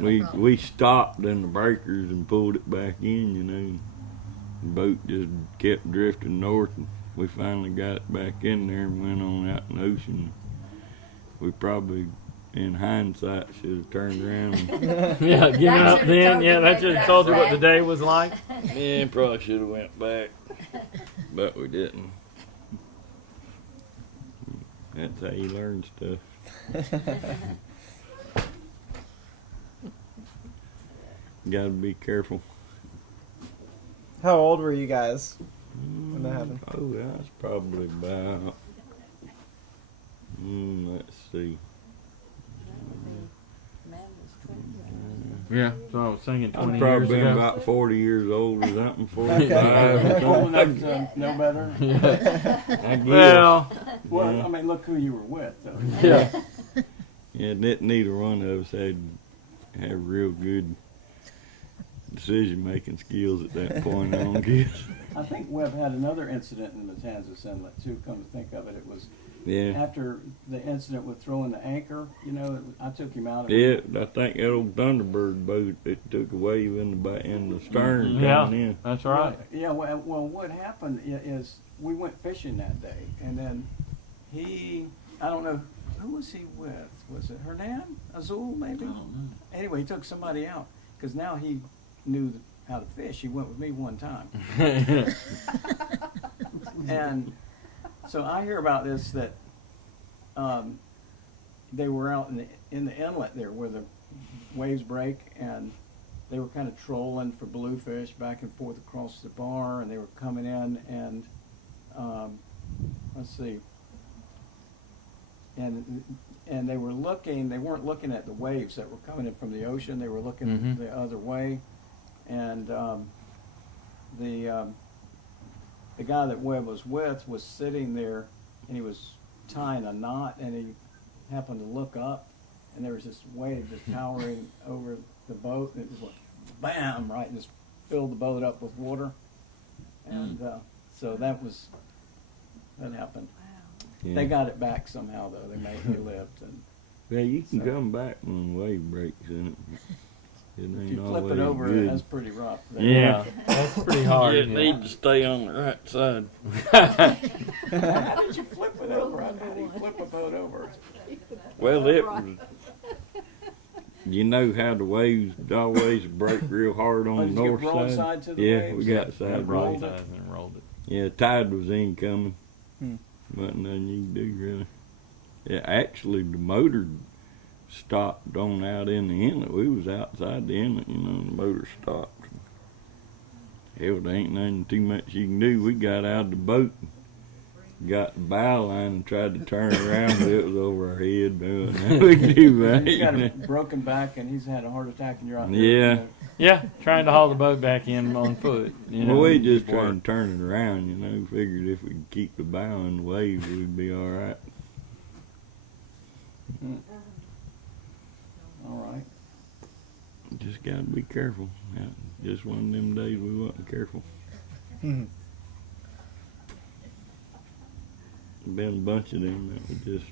We stopped in the breakers and pulled it back in, you know. The boat just kept drifting north, and we finally got it back in there and went on out in the ocean. We probably, in hindsight, should have turned around. Yeah, give it up then. Yeah, that should have told you what the day was like. Yeah, probably should have went back, but we didn't. That's how you learn stuff. Gotta be careful. How old were you guys when that happened? Oh, that's probably about. Let's see. Amanda's 20. Yeah, so I was singing 20 I've years probably been ago. about 40 years old or something. 45. Old enough to know better. I guess. Well, I mean, look who you were with, though. Yeah. Yeah, neither one of us had real good decision-making skills at that point, I don't guess. I think Webb had another incident in Matanzas Inlet, too, come to think of it. It was Yeah. after the incident with throwing the anchor, you know, I took him out. Yeah, I think that old Thunderbird boat, it took a wave in the stern Yeah, coming in. that's right. Yeah, well, what happened is we went fishing that day, and then I don't know, who was he with? Was it Hernan Azul, maybe? Anyway, he took somebody out, because now he knew how to fish. He went with me one time. And so I hear about this, that they were out in the inlet there where the waves break, and they were kind of trolling for bluefish back and forth across the bar, and they were coming in, and let's see, and they were looking. They weren't looking at the waves that were coming in from the ocean. They were looking the other way, and the guy that Webb was with was sitting there, and he was tying a knot, and he happened to look up, and there was this wave just towering over the boat, and it just went bam, right, and just filled the boat up with water. And so that happened. Yeah. They got it back somehow, though. He lived. And Yeah, you can come back when the wave breaks in it. It if ain't you flip it always over, good. that's pretty rough. Yeah, that's pretty hard. You need to stay on the right side. How did you flip it over? How do you flip a boat over? Well, it was. You know how the waves always break real hard on Oh, the did you north get side? broadside to the Yeah, waves? we got And side rolled waves. it? And rolled it. Yeah, tide was incoming. Hmm. Wasn't nothing you can do really. Yeah, actually the motor stopped on out in the inlet. We was outside the inlet, you know, and the motor stopped. Hell, there ain't nothing too much you can do. We got out of the boat, got the bow line and tried to turn around, but it was over our head. But nothing we could do about You got a it. broken back, and he's had a heart attack, and you're out there. Yeah. Yeah, trying to haul the boat back in on foot. You know, Well, we just before- tried to turn it around, you know. Figured if we could keep the bow in the wave, we'd be all right. All right. Just got to be careful. Yeah, just one of them days we wasn't careful. Mhm. Been a bunch of them that was just.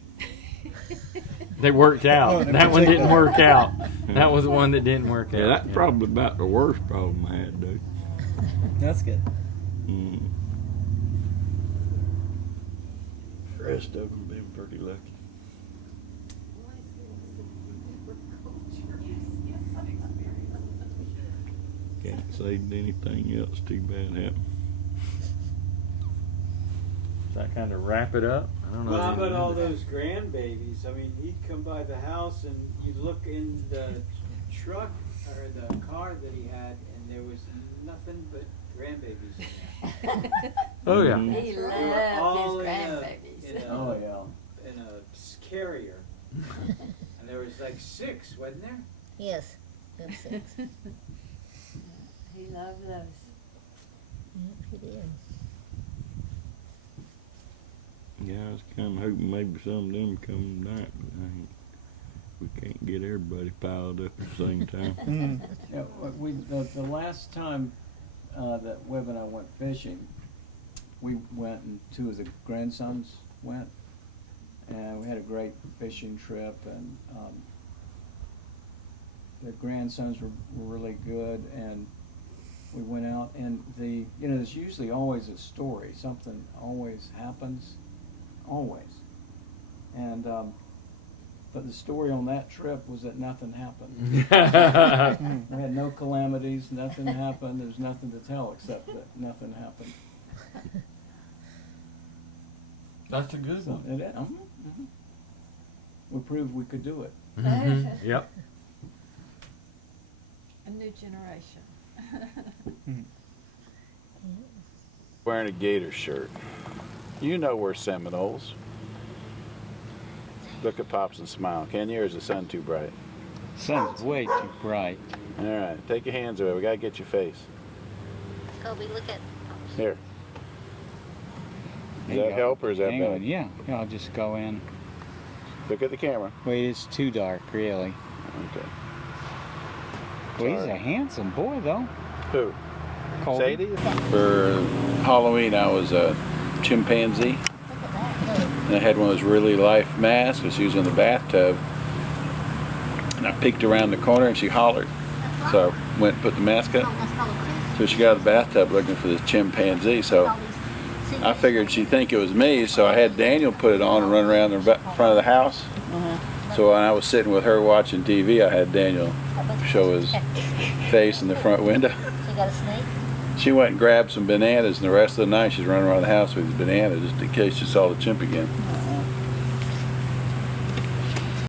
They worked out. Oh, in That one didn't particular. work out. That was the one that didn't work out. Yeah, that's probably about the worst problem I had, dude. That's good. Mm. The rest of them been pretty lucky. Can't say anything else too bad happened. Does that kind of wrap it up? I don't know. Well, how about all those grandbabies? I mean, he'd come by the house and you'd look in the truck or the car that he had, and there was nothing but grandbabies in there. Oh yeah. Mhm. He They were loved all his in grandbabies. yeah. In a carrier, and there was like 6, wasn't there? Yes, that's 6. He loved those. Yep, he did. Yeah, I was kind of hoping maybe some of them come tonight, but we can't get everybody piled up at the same time. Mhm. Yeah, the last time that Webb and I went fishing, we went and 2 of the grandsons went, and we had a great fishing trip, and the grandsons were really good, and we went out, and there's usually always a story. Something always happens, always. And but the story on that trip was that nothing happened. We had no calamities, nothing happened. There's nothing to tell except that nothing happened. That's a good So one. we proved we could do it. Yep. A new generation. Wearing a gator shirt. You know we're Seminoles. Look at Pops and smile. Can you, or is the sun too bright? Sun's way too bright. All right, take your hands away. We gotta get your face. Kobe, look at. Here. Does There you that go. help, or is that Hang bad? on, yeah. I'll just go in. Look at the camera. Wait, it's too dark, really. Okay. Well, he's Sorry. a handsome boy, though. Who? Colby. Sadie? For Halloween, I was a chimpanzee. And I had one of those really life masks, because she was in the bathtub. And I peeked around the corner and she hollered. So I went and put the mask up. So she got out of the bathtub looking for this chimpanzee. So I figured she'd think it was me, so I had Daniel put it on and run around the front of the house. So when I was sitting with her watching TV, I had Daniel show his face in the front window. You got a snake? She went and grabbed some bananas, and the rest of the night she's running around the house with these bananas just in case she saw the chimp again.